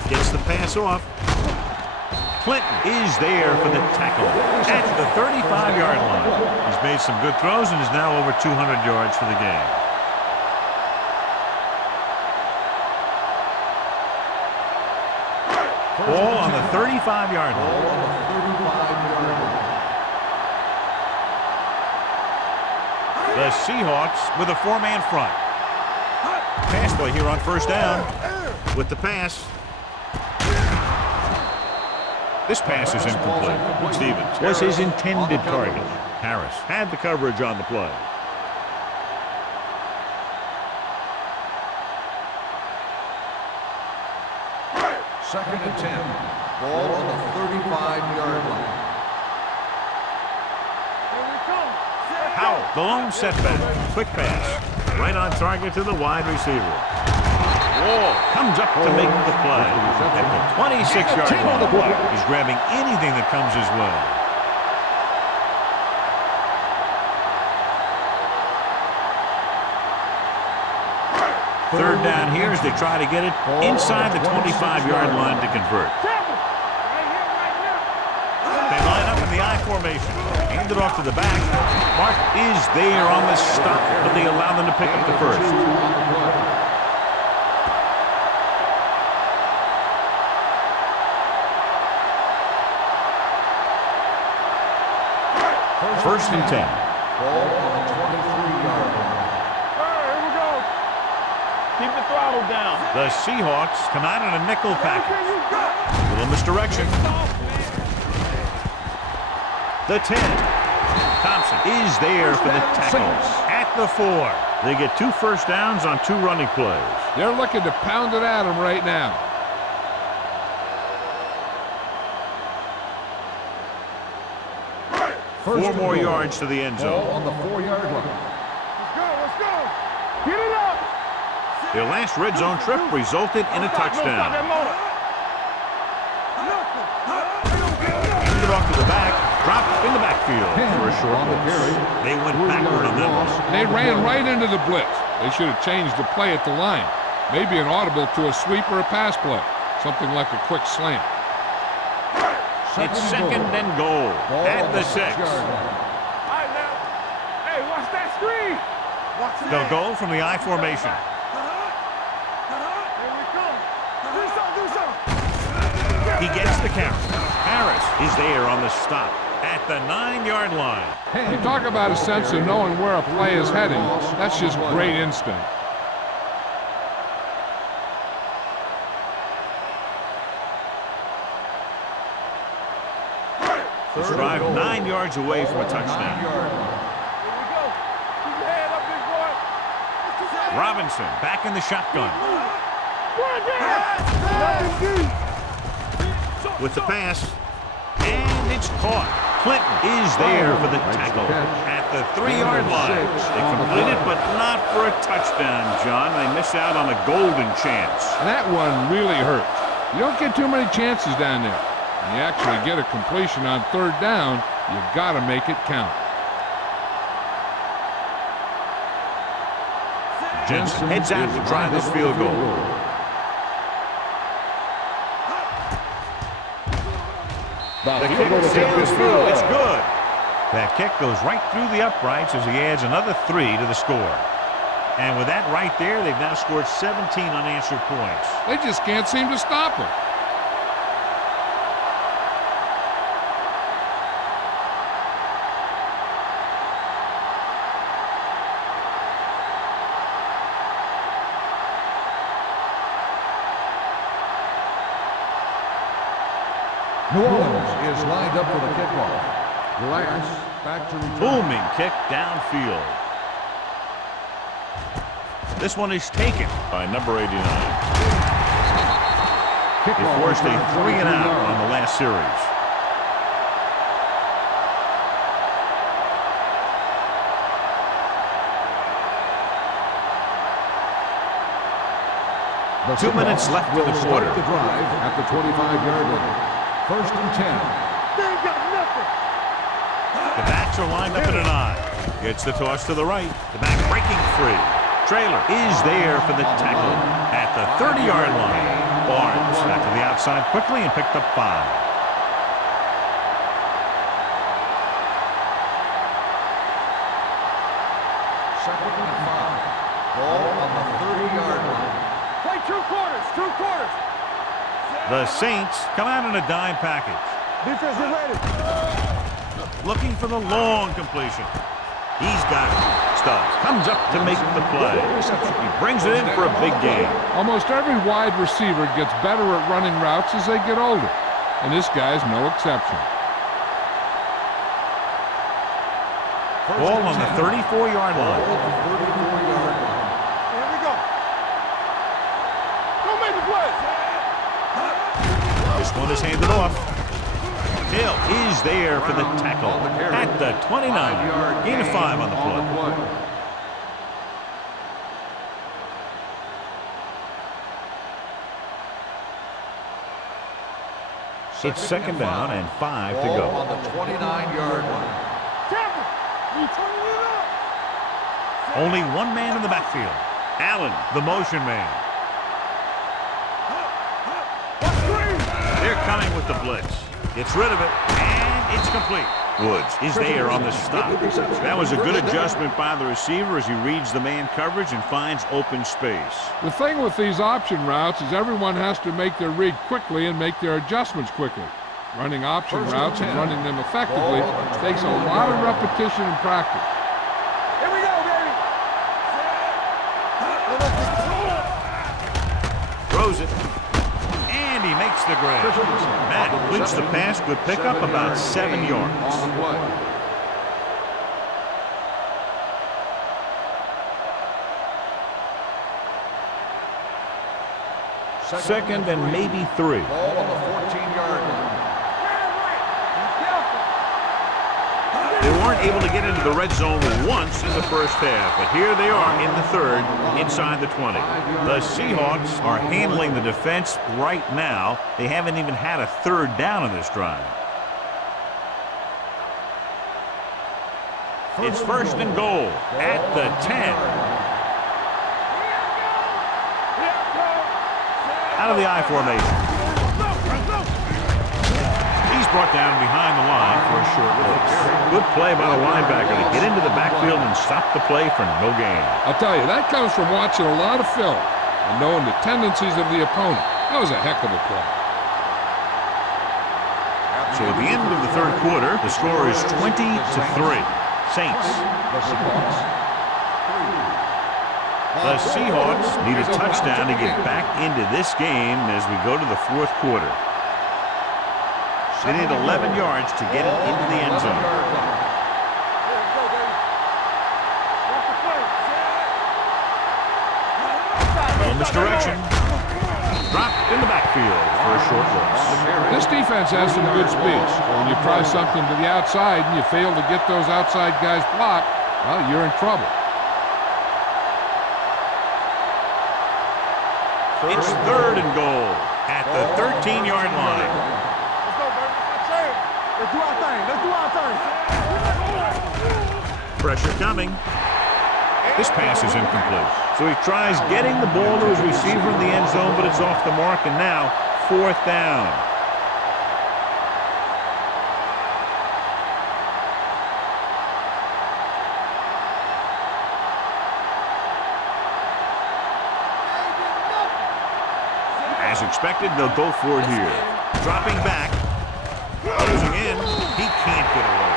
Gets the pass off. Clinton is there for the tackle at the 35-yard line. He's made some good throws and is now over 200 yards for the game. Ball on the 35-yard line. Ball on the 35-yard line. The Seahawks with a 4-man front. Pass play here on first down. With the pass. This pass is incomplete. Stevens was his intended target. Harris had the coverage on the play. Second and 10. Ball on the 35-yard line. Howell, the lone setback. Quick pass. Right on target to the wide receiver. Wall comes up to make the play. At the 26-yard line. He's grabbing anything that comes his way. Third down here as they try to get it inside the 25-yard line to convert. They line formation. Handed off to the back. Mark is there on the stop, but they allow them to pick up the first. First and 10. Ball on the 23-yard line. Here we go. Keep the throttle down. The Seahawks come out in a nickel package. Everything you got. Little misdirection. The 10. Thompson is there for the tackle at the 4. They get 2 first downs on 2 running plays. They're looking to pound it at him right now. Four more yards to the end Ball zone. on the 4-yard line. Let's go. Let's go. Get it up. Their last red zone trip resulted in a Don't stop that touchdown. motor. Handed off to the back, dropped in the backfield for a short on the carry. loss. They went backward on that one. They ran right into the blitz. They should have changed the play at the line. Maybe an audible to a sweep or a pass play. Something like a quick slant. It's second and goal at the 6. All right, now. Hey, watch that screen. Watch that. They'll go from the I formation. Here we come. Do something. He gets the carry. Harris is there on the stop at the 9-yard line. You talk about a sense of knowing where a play is heading. That's just great instinct. This drive 9 yards away from a touchdown. 9-yard line. Here we go. Keep your head up, big boy. Robinson back in the shotgun. Nothing deep. With the pass, and it's caught. Clinton is there for the tackle at the 3-yard line. They complete it, but not for a touchdown, John. They miss out on a golden chance. And that one really hurts. You don't get too many chances down there. When you actually get a completion on 3rd down, you've got to make it count. Jensen heads out to try this field goal. The kick sails through. It's good. That kick goes right through the uprights as he adds another 3 to the score. And with that right there, they've now scored 17 unanswered points. They just can't seem to stop him. New Orleans is lined up for the kickoff. Lions back to return. Booming kick downfield. This one is taken by number 89. He forced a 3-and-out on the last series. The 2 minutes left in the quarter. The drive at the 25-yard line. First and 10. They ain't got nothing. The backs are lined up in an I. Gets the toss to the right. The back breaking free. Traylor is there for the tackle at the 30-yard line. Barnes back to the outside quickly and picked up 5. Second and 5. Ball on the 30-yard line. Play 2 quarters. 2 quarters. The Saints come out in a dime package. Defense, get ready. Looking for the long completion. He's got it. Stubbs comes up to make the play. He brings it in for a big gain. Almost every wide receiver gets better at running routes as they get older. And this guy's no exception. Ball on the 34-yard line. Here we go. Don't make the play. This one is handed off. Hill is there for the tackle at the 29. Gain of 5 on the play. It's second down and 5 to go. On the 29-yard line. Tackle. You turning it up. Only one man in the backfield. Allen, the motion man. They're coming with the blitz. Gets rid of it, and it's complete. Woods is there on the stop. That was a good adjustment by the receiver as he reads the man coverage and finds open space. The thing with these option routes is everyone has to make their read quickly and make their adjustments quickly. Running option routes and running them effectively takes a lot of repetition and practice. Here we go, baby. Throws it. And he makes the grab. Matt completes the pass. Good pickup, about 7 yards. On the play. Second and maybe 3. Ball on the 14-yard line. They weren't able to get into the red zone once in the first half, but here they are in the third, inside the 20. The Seahawks are handling the defense right now. They haven't even had a third down in this drive. It's first and goal at the 10. Out of the I formation. He's brought down behind the line for a short loss. Good play by the linebacker to get into the backfield and stop the play for no gain. I'll tell you, that comes from watching a lot of film and knowing the tendencies of the opponent. That was a heck of a play. So at the end of the third quarter, the score is 20-3. Saints. The Seahawks need a touchdown to get back into this game as we go to the fourth quarter. They need 11 yards to get it into the end zone. Little misdirection. Dropped in the backfield for a short loss. This defense has some good speed. When you try something to the outside and you fail to get those outside guys blocked, well, you're in trouble. It's third and goal at the 13-yard line. Let's go, baby. Let's do our thing. Let's do our thing. Pressure coming. This pass is incomplete. So he tries getting the ball to his receiver in the end zone, but it's off the mark, and now fourth down. As expected, they'll go for it here. Dropping back. Closing in. He can't get away.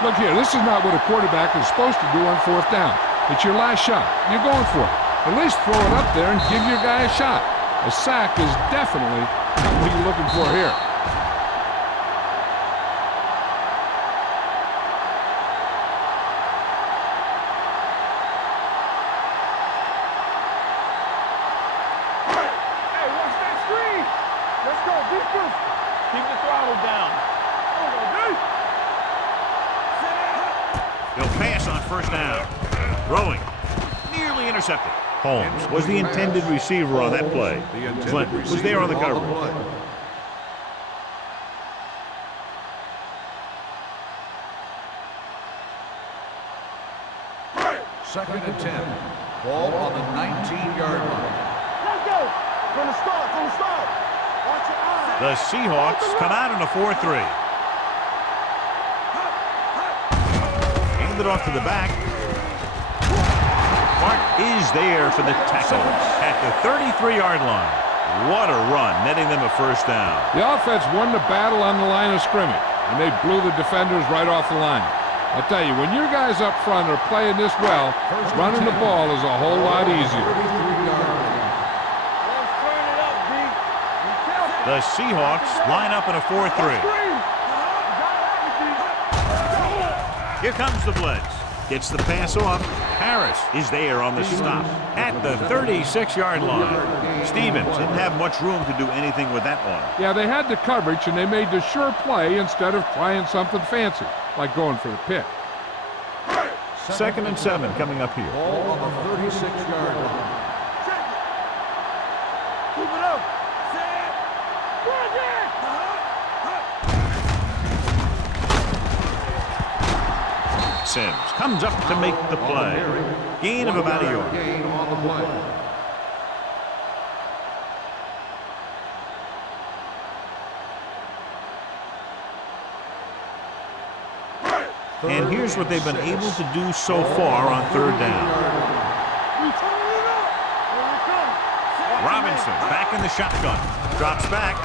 Look here, this is not what a quarterback is supposed to do on fourth down. It's your last shot. You're going for it. At least throw it up there and give your guy a shot. A sack is definitely what you're looking for here. Hey, watch that screen. Let's go, defense. Keep the throttle down. They'll pass on first down. Throwing. Nearly intercepted. Holmes was the intended receiver on that play. Flint was there on the coverage. Second and 10. Ball on the 19-yard line. Let's go. From the start. Watch your eyes. The Seahawks come out in a 4-3. Hand it off to the back. Mark is there for the tackle at the 33-yard line. What a run, netting them a first down. The offense won the battle on the line of scrimmage, and they blew the defenders right off the line. I'll tell you, when your guys up front are playing this well, running the ball is a whole lot easier. Let's turn it up, D. Be careful. The Seahawks line up in a 4-3. Here comes the blitz. Gets the pass off. Harris is there on the stop at the 36-yard line. Stevens didn't have much room to do anything with that one. Yeah, they had the coverage, and they made the sure play instead of trying something fancy, like going for the pick. Second and 7 coming up here. Ball on the 36-yard line. Keep it up. Set. Run it. Sims comes up to make the play. Gain of about a yard. Gain on the play. And here's what they've been able to do so far on third down. Robinson back in the shotgun. Drops back.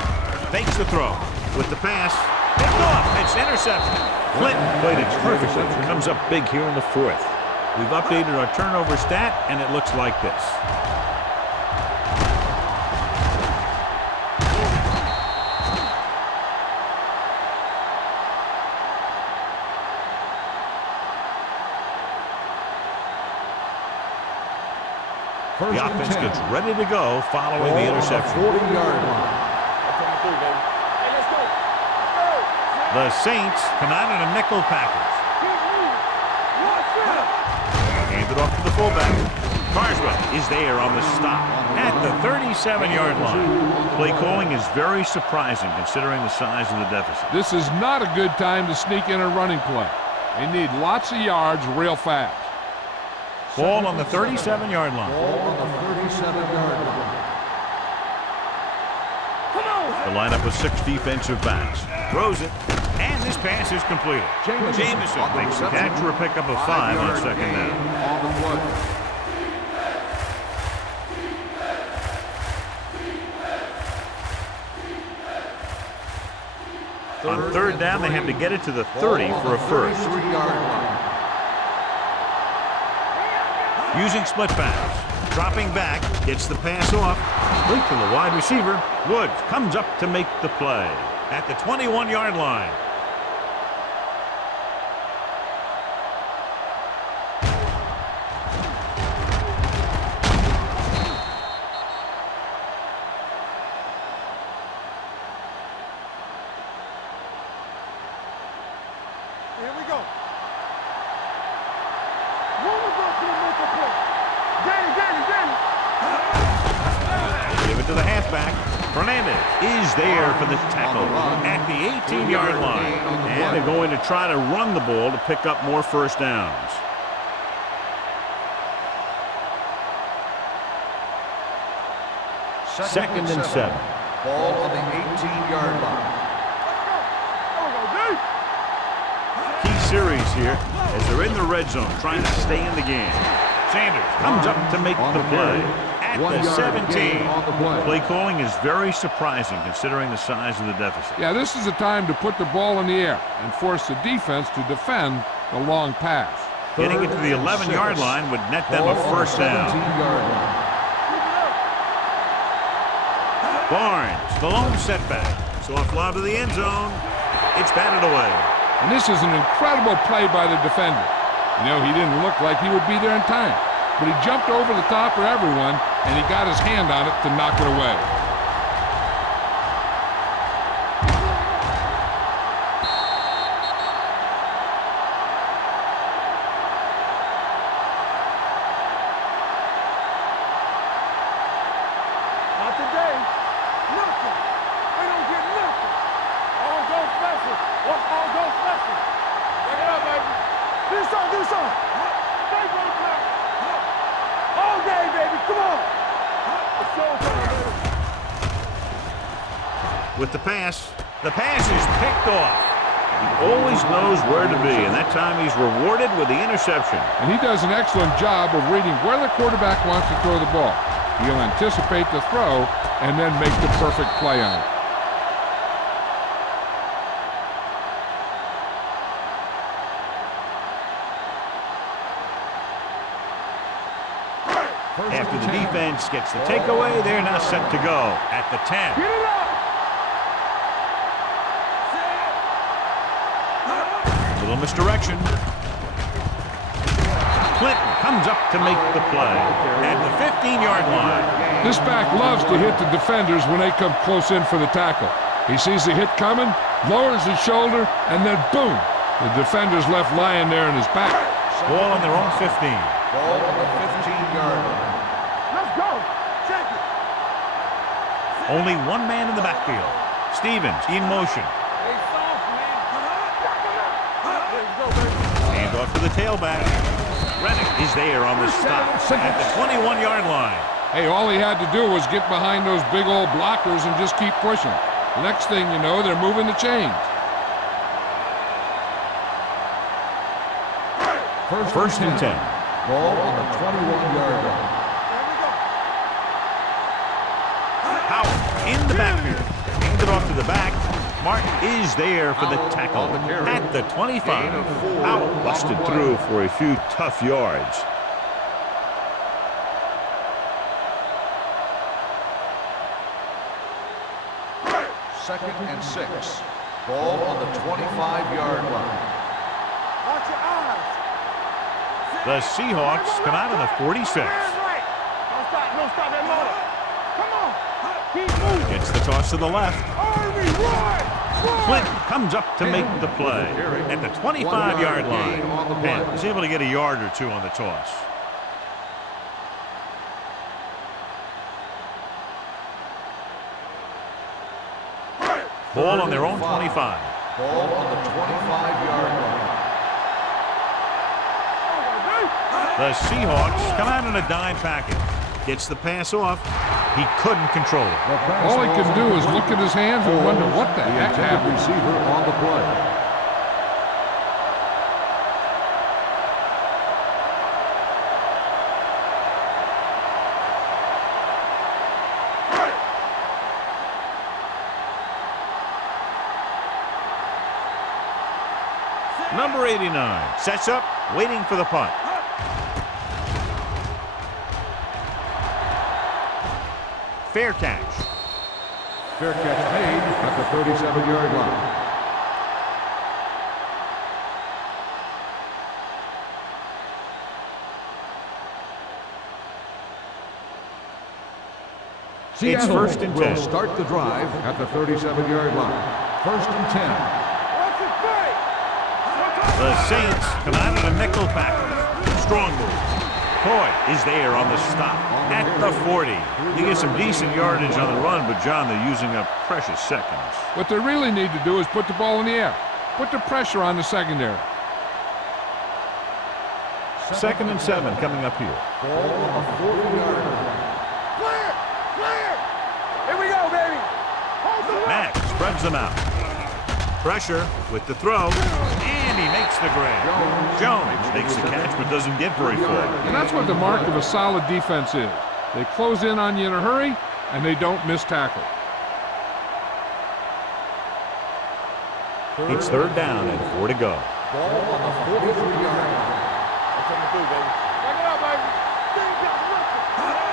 Fakes the throw. With the pass. Picked off. It's interception. Clinton played it perfectly. Comes up big here in the fourth. We've updated our turnover stat, and it looks like this. The offense gets ready to go following the interception. 40-yard line. The Saints come out in a nickel package. Hand it off to the fullback. Carswell is there on the stop at the 37-yard line. Play calling is very surprising considering the size of the deficit. This is not a good time to sneak in a running play. They need lots of yards real fast. Ball on the 37-yard line. Ball on the 37-yard line. The lineup of 6 defensive backs. Throws it, and this pass is completed. Jameson makes the catch for a pickup of 5 on second down. On the play. On third down, they have to get it to the 30 for a first. 33-yard line. Using split pass. Dropping back, gets the pass off. Complete to the wide receiver. Woods comes up to make the play at the 21-yard line. Here we go. When we go to the mental play. Danny. Give it to the halfback. Fernandez is there for the tackle at the 18-yard line. And they're going to try to run the ball to pick up more first downs. Second and 7. Ball on the 18-yard line. Key series here as they're in the red zone trying to stay in the game. Sanders comes up to make the play at the 17. Play calling is very surprising considering the size of the deficit. Yeah, this is the time to put the ball in the air and force the defense to defend the long pass. Getting it to the 11-yard line would net them a first down. Barnes, the lone setback. Soft lob to the end zone. It's batted away. And this is an incredible play by the defender. You know, he didn't look like he would be there in time, but he jumped over the top of everyone, and he got his hand on it to knock it away. Not today. Nothing. They don't get nothing. All those special. What's all those special? Check it out, baby. Do something. Stay on the ground. All day, baby. Come on. It's showtime, baby. With the pass is picked off. He always knows where to be, and that time he's rewarded with the interception. And he does an excellent job of reading where the quarterback wants to throw the ball. He'll anticipate the throw and then make the perfect play on it. After the defense gets the takeaway, they're now set to go at the 10. Get it up. Little misdirection. Clinton comes up to make the play at the 15-yard line. This back loves to hit the defenders when they come close in for the tackle. He sees the hit coming, lowers his shoulder, and then boom, the defender's left lying there in his back. Ball on their own 15. Ball on the 15-yard line. Let's go. Check it. Only one man in the backfield. Stevens in motion. Hey, soft, man. There you go, baby. Hand off to the tailback. Rennick is there on the stop at the 21-yard line. Hey, all he had to do was get behind those big old blockers and just keep pushing. The next thing you know, they're moving the chains. First and 10. Ball on the 21-yard line. Howard in the backfield. Hand it off to the back. Martin is there for the tackle at the 25. Howard busted through for a few tough yards. Second and 6. Ball on the 25-yard line. Watch your eyes. The Seahawks come out on the 46. Don't stop that motor. Come on. Keep moving. Gets the toss to the left. Army, run. Clinton comes up to make the play at the 25-yard line. And was able to get a yard or two on the toss. Ball on their own 25. Ball on the 25-yard line. The Seahawks come out in a dime package. Gets the pass off. He couldn't control it. All he can do is look at his hands and wonder what the heck happened. Receiver on the play. Number 89 sets up, waiting for the punt. Fair catch. Fair catch made at the 37-yard line. It's first and 10. Will start the drive at the 37-yard line. First and 10. The Saints come out of the nickel package. Strong move. Coy is there on the stop at the 40. You get some decent yardage on the run, but John, they're using up precious seconds. What they really need to do is put the ball in the air. Put the pressure on the secondary. Second and 7 coming up here. Ball on the 40-yard line. Clear. Here we go, baby. Hold the Max spreads them out. Pressure with the throw, and he makes the grab. Jones makes the catch, but doesn't get very far. And that's what the mark of a solid defense is. They close in on you in a hurry, and they don't miss tackle. It's third down and 4 to go. Ball on the 43-yard line. That's what I'm gonna do, baby. Check it out, baby.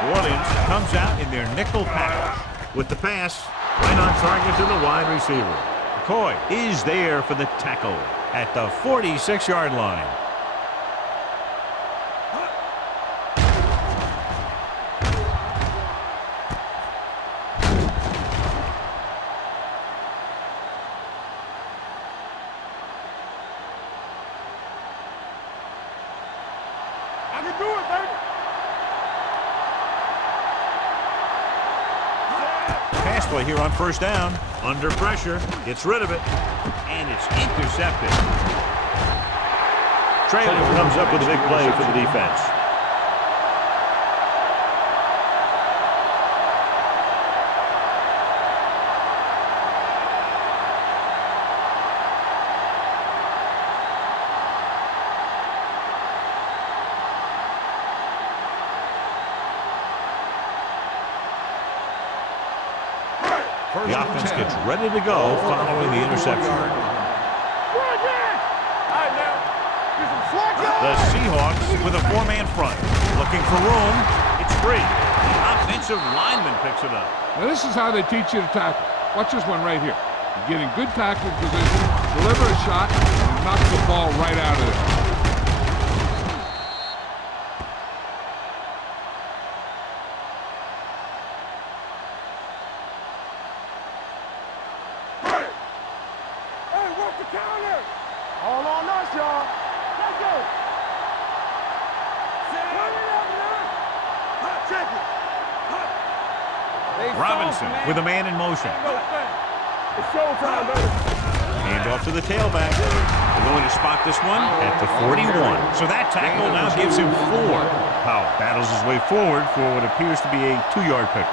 New Orleans comes out in their nickel package with the pass right on target to the wide receiver. Coy is there for the tackle at the 46-yard line. I can do it, baby. Pass play here on first down. Under pressure, gets rid of it, and it's intercepted. Traylor comes up with a big play for the defense. The offense gets ready to go following the interception. The Seahawks with a 4-man front. Looking for room. It's free. The offensive lineman picks it up. Now this is how they teach you to tackle. Watch this one right here. You get in good tackling position, deliver a shot, and knock the ball right out of there. All on us, y'all. Let's go. Check it. Robinson with a man in motion. It's showtime, baby. Hand off to the tailback. They're going to spot this one at the 41. So that tackle now gives him 4. Powell battles his way forward for what appears to be a 2-yard pickup.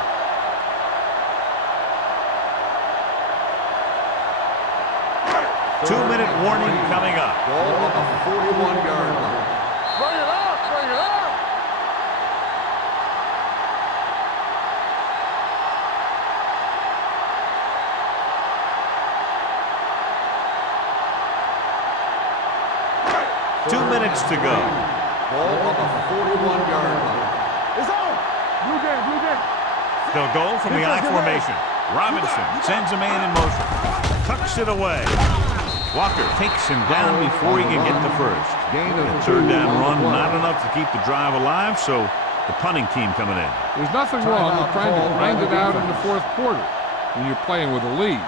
Two-minute warning coming up. Ball on the 41-yard line. Bring it up. Two minutes to go. Ball on the 41-yard line. It's on. Blue game, blue game. They'll go from the I formation. Robinson sends a man in motion. Tucks it away. Walker takes him down before he can get the first. The third down run, not enough to keep the drive alive, so the punting team coming in. There's nothing wrong with trying to grind it out in the fourth quarter when you're playing with a lead.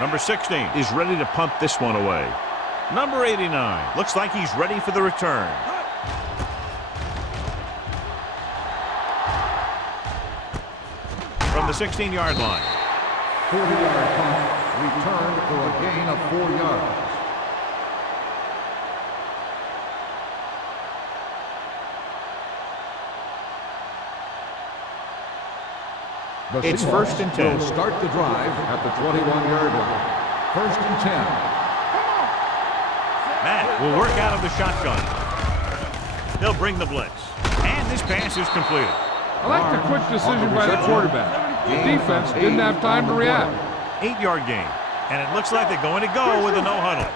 Number 16 is ready to punt this one away. Number 89 looks like he's ready for the return. From the 16-yard line. 40-yard punt, returned for a gain of 4 yards. The It's Seahawks first and 10. will start the drive at the 21-yard line. First and 10. Matt will work out of the shotgun. They'll bring the blitz. And this pass is completed. I like the quick decision by the quarterback. The defense didn't have time to react. 8-yard gain. And it looks like they're going to go with a no huddle.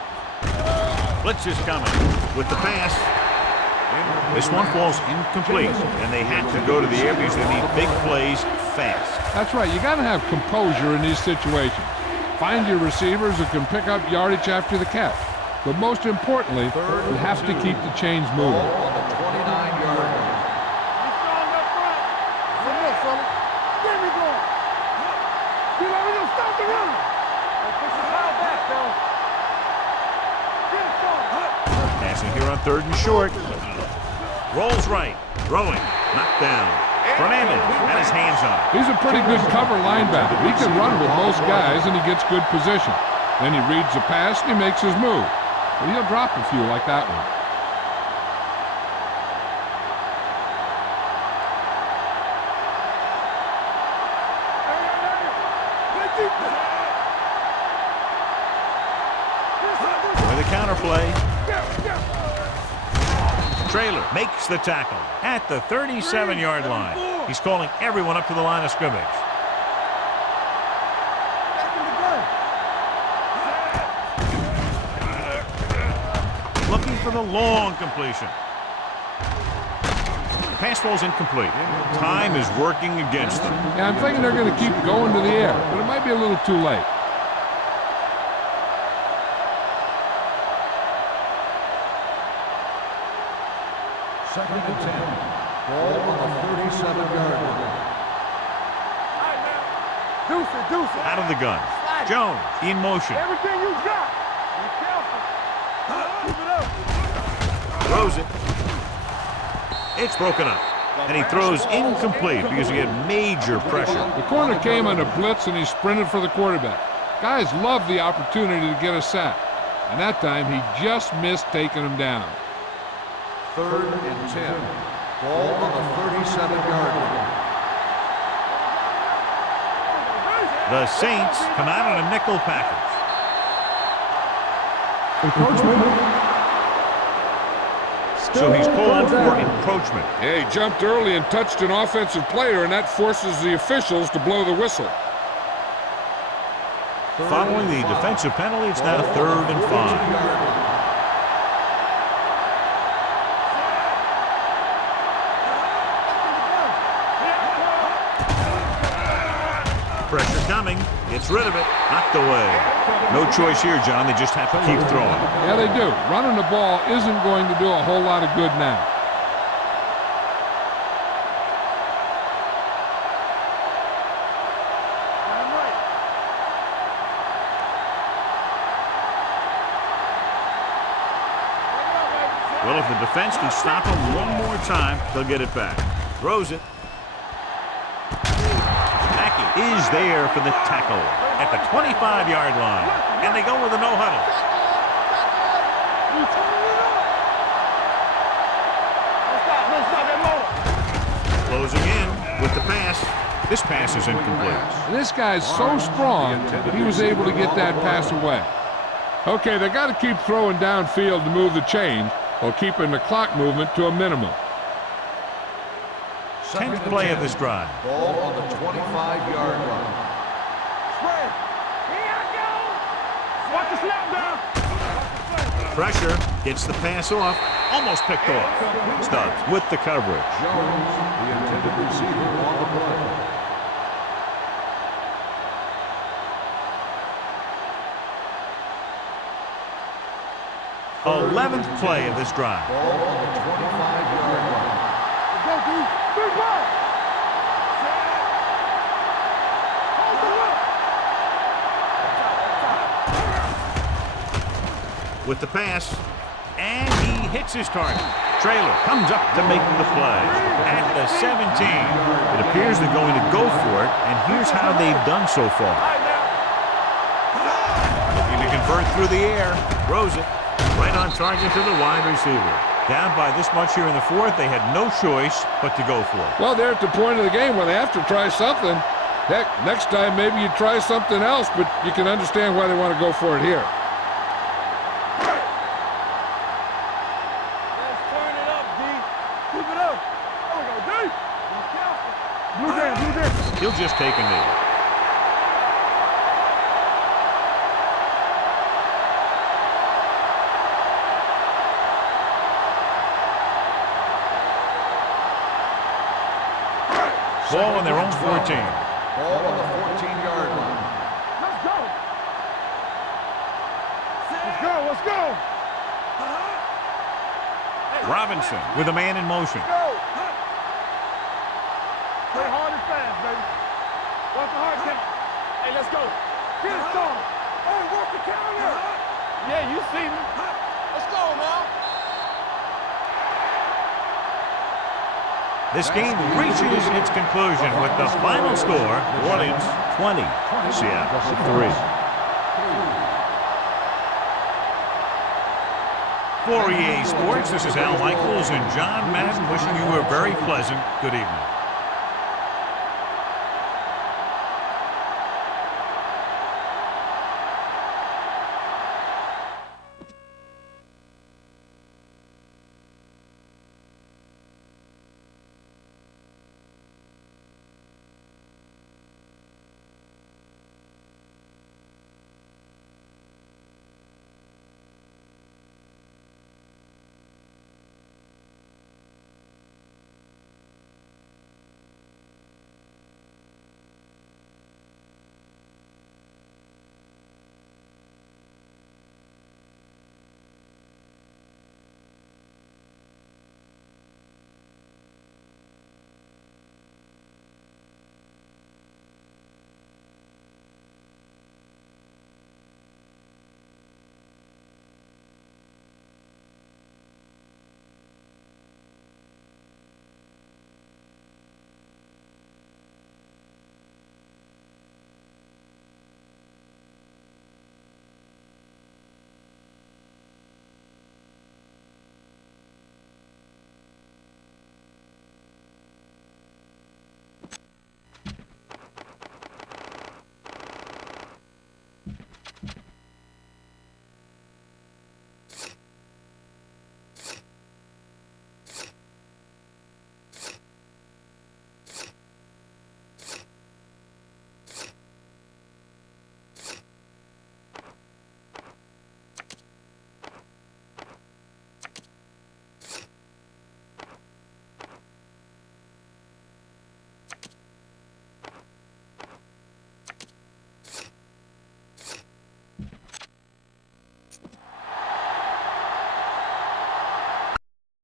Blitz is coming with the pass. This one falls incomplete, and they had to go to the air because they need big plays fast. That's right. You got to have composure in these situations. Find your receivers who can pick up yardage after the catch. But most importantly, you have to keep the chains moving. Ball on the 29-yard line. He's strong up front. Come on, fella. Get me going. You know, we're going to stop the run. Let's push the ball back, though. Get it going. Passing here on 3rd and short. Rolls right. Throwing. Knocked down. Fernandez had his hands on it. He's a pretty good cover linebacker. He can run with most guys, and he gets good position. Then he reads the pass, and he makes his move. But he'll drop a few like that one. With a counter play. Traylor makes the tackle at the 37-yard line. He's calling everyone up to the line of scrimmage. Looking for the long completion. The pass falls incomplete. Time is working against them. Yeah, I'm thinking they're going to keep going to the air, but it might be a little too late. Second and 10. Ball on the 37-yard line. Deuce it, deuce it. Out of the gun. Jones in motion. Everything you got. Be careful. Keep it up. Throws it. It's broken up. And he throws incomplete because he had major pressure. The corner came on a blitz, and he sprinted for the quarterback. Guys love the opportunity to get a sack. And that time, he just missed taking him down. 3rd and 10. Ball on the 37-yard line. The Saints come out on a nickel package. Encroachment. So he's called for encroachment. Yeah, he jumped early and touched an offensive player, and that forces the officials to blow the whistle. Following the defensive penalty, it's now 3rd and 5. Pressure coming. Gets rid of it. Knocked away. No choice here, John. They just have to keep throwing. Yeah, they do. Running the ball isn't going to do a whole lot of good now. Well, if the defense can stop him one more time, they'll get it back. Throws it. Is there for the tackle at the 25-yard line. And they go with a no huddle. Closing in with the pass. This pass is incomplete. And this guy's so strong, he was able to get that pass away. Okay, they got to keep throwing downfield to move the chain while keeping the clock movement to a minimum. 10th play of this drive. Ball on the 25-yard line. Spread. Here I go. Watch the snap down. Pressure, gets the pass off, almost picked off. Stubbs with the coverage. Jones, the intended receiver on the play. Eleventh play of this drive. Ball on the 25-yard line. Let's go, dude. Big ball. Hold the look. With the pass, and he hits his target. Traylor comes up to make the play. At the 17, it appears they're going to go for it, and here's how they've done so far. Looking to convert through the air, throws it. Right on target to the wide receiver. Down by this much here in the fourth, they had no choice but to go for it. Well, they're at the point of the game where they have to try something. Heck, next time maybe you try something else, but you can understand why they want to go for it here. Let's turn it up, D. Keep it up. There we go, D. Be careful. Blue down, blue down. He'll just take a knee. Ball on their own 14. Ball on the 14-yard line. Let's go. Let's go, let's go. Robinson with a man in motion. Go. Play hard and fast, baby. Watch the hard count. Hey, let's go. Get it started. Hey, work the counter. Yeah, you see me. Let's go now. This game reaches its conclusion with the final score, New Orleans 20, Seattle 3. For EA Sports, this is Al Michaels and John Madden wishing you a very pleasant good evening.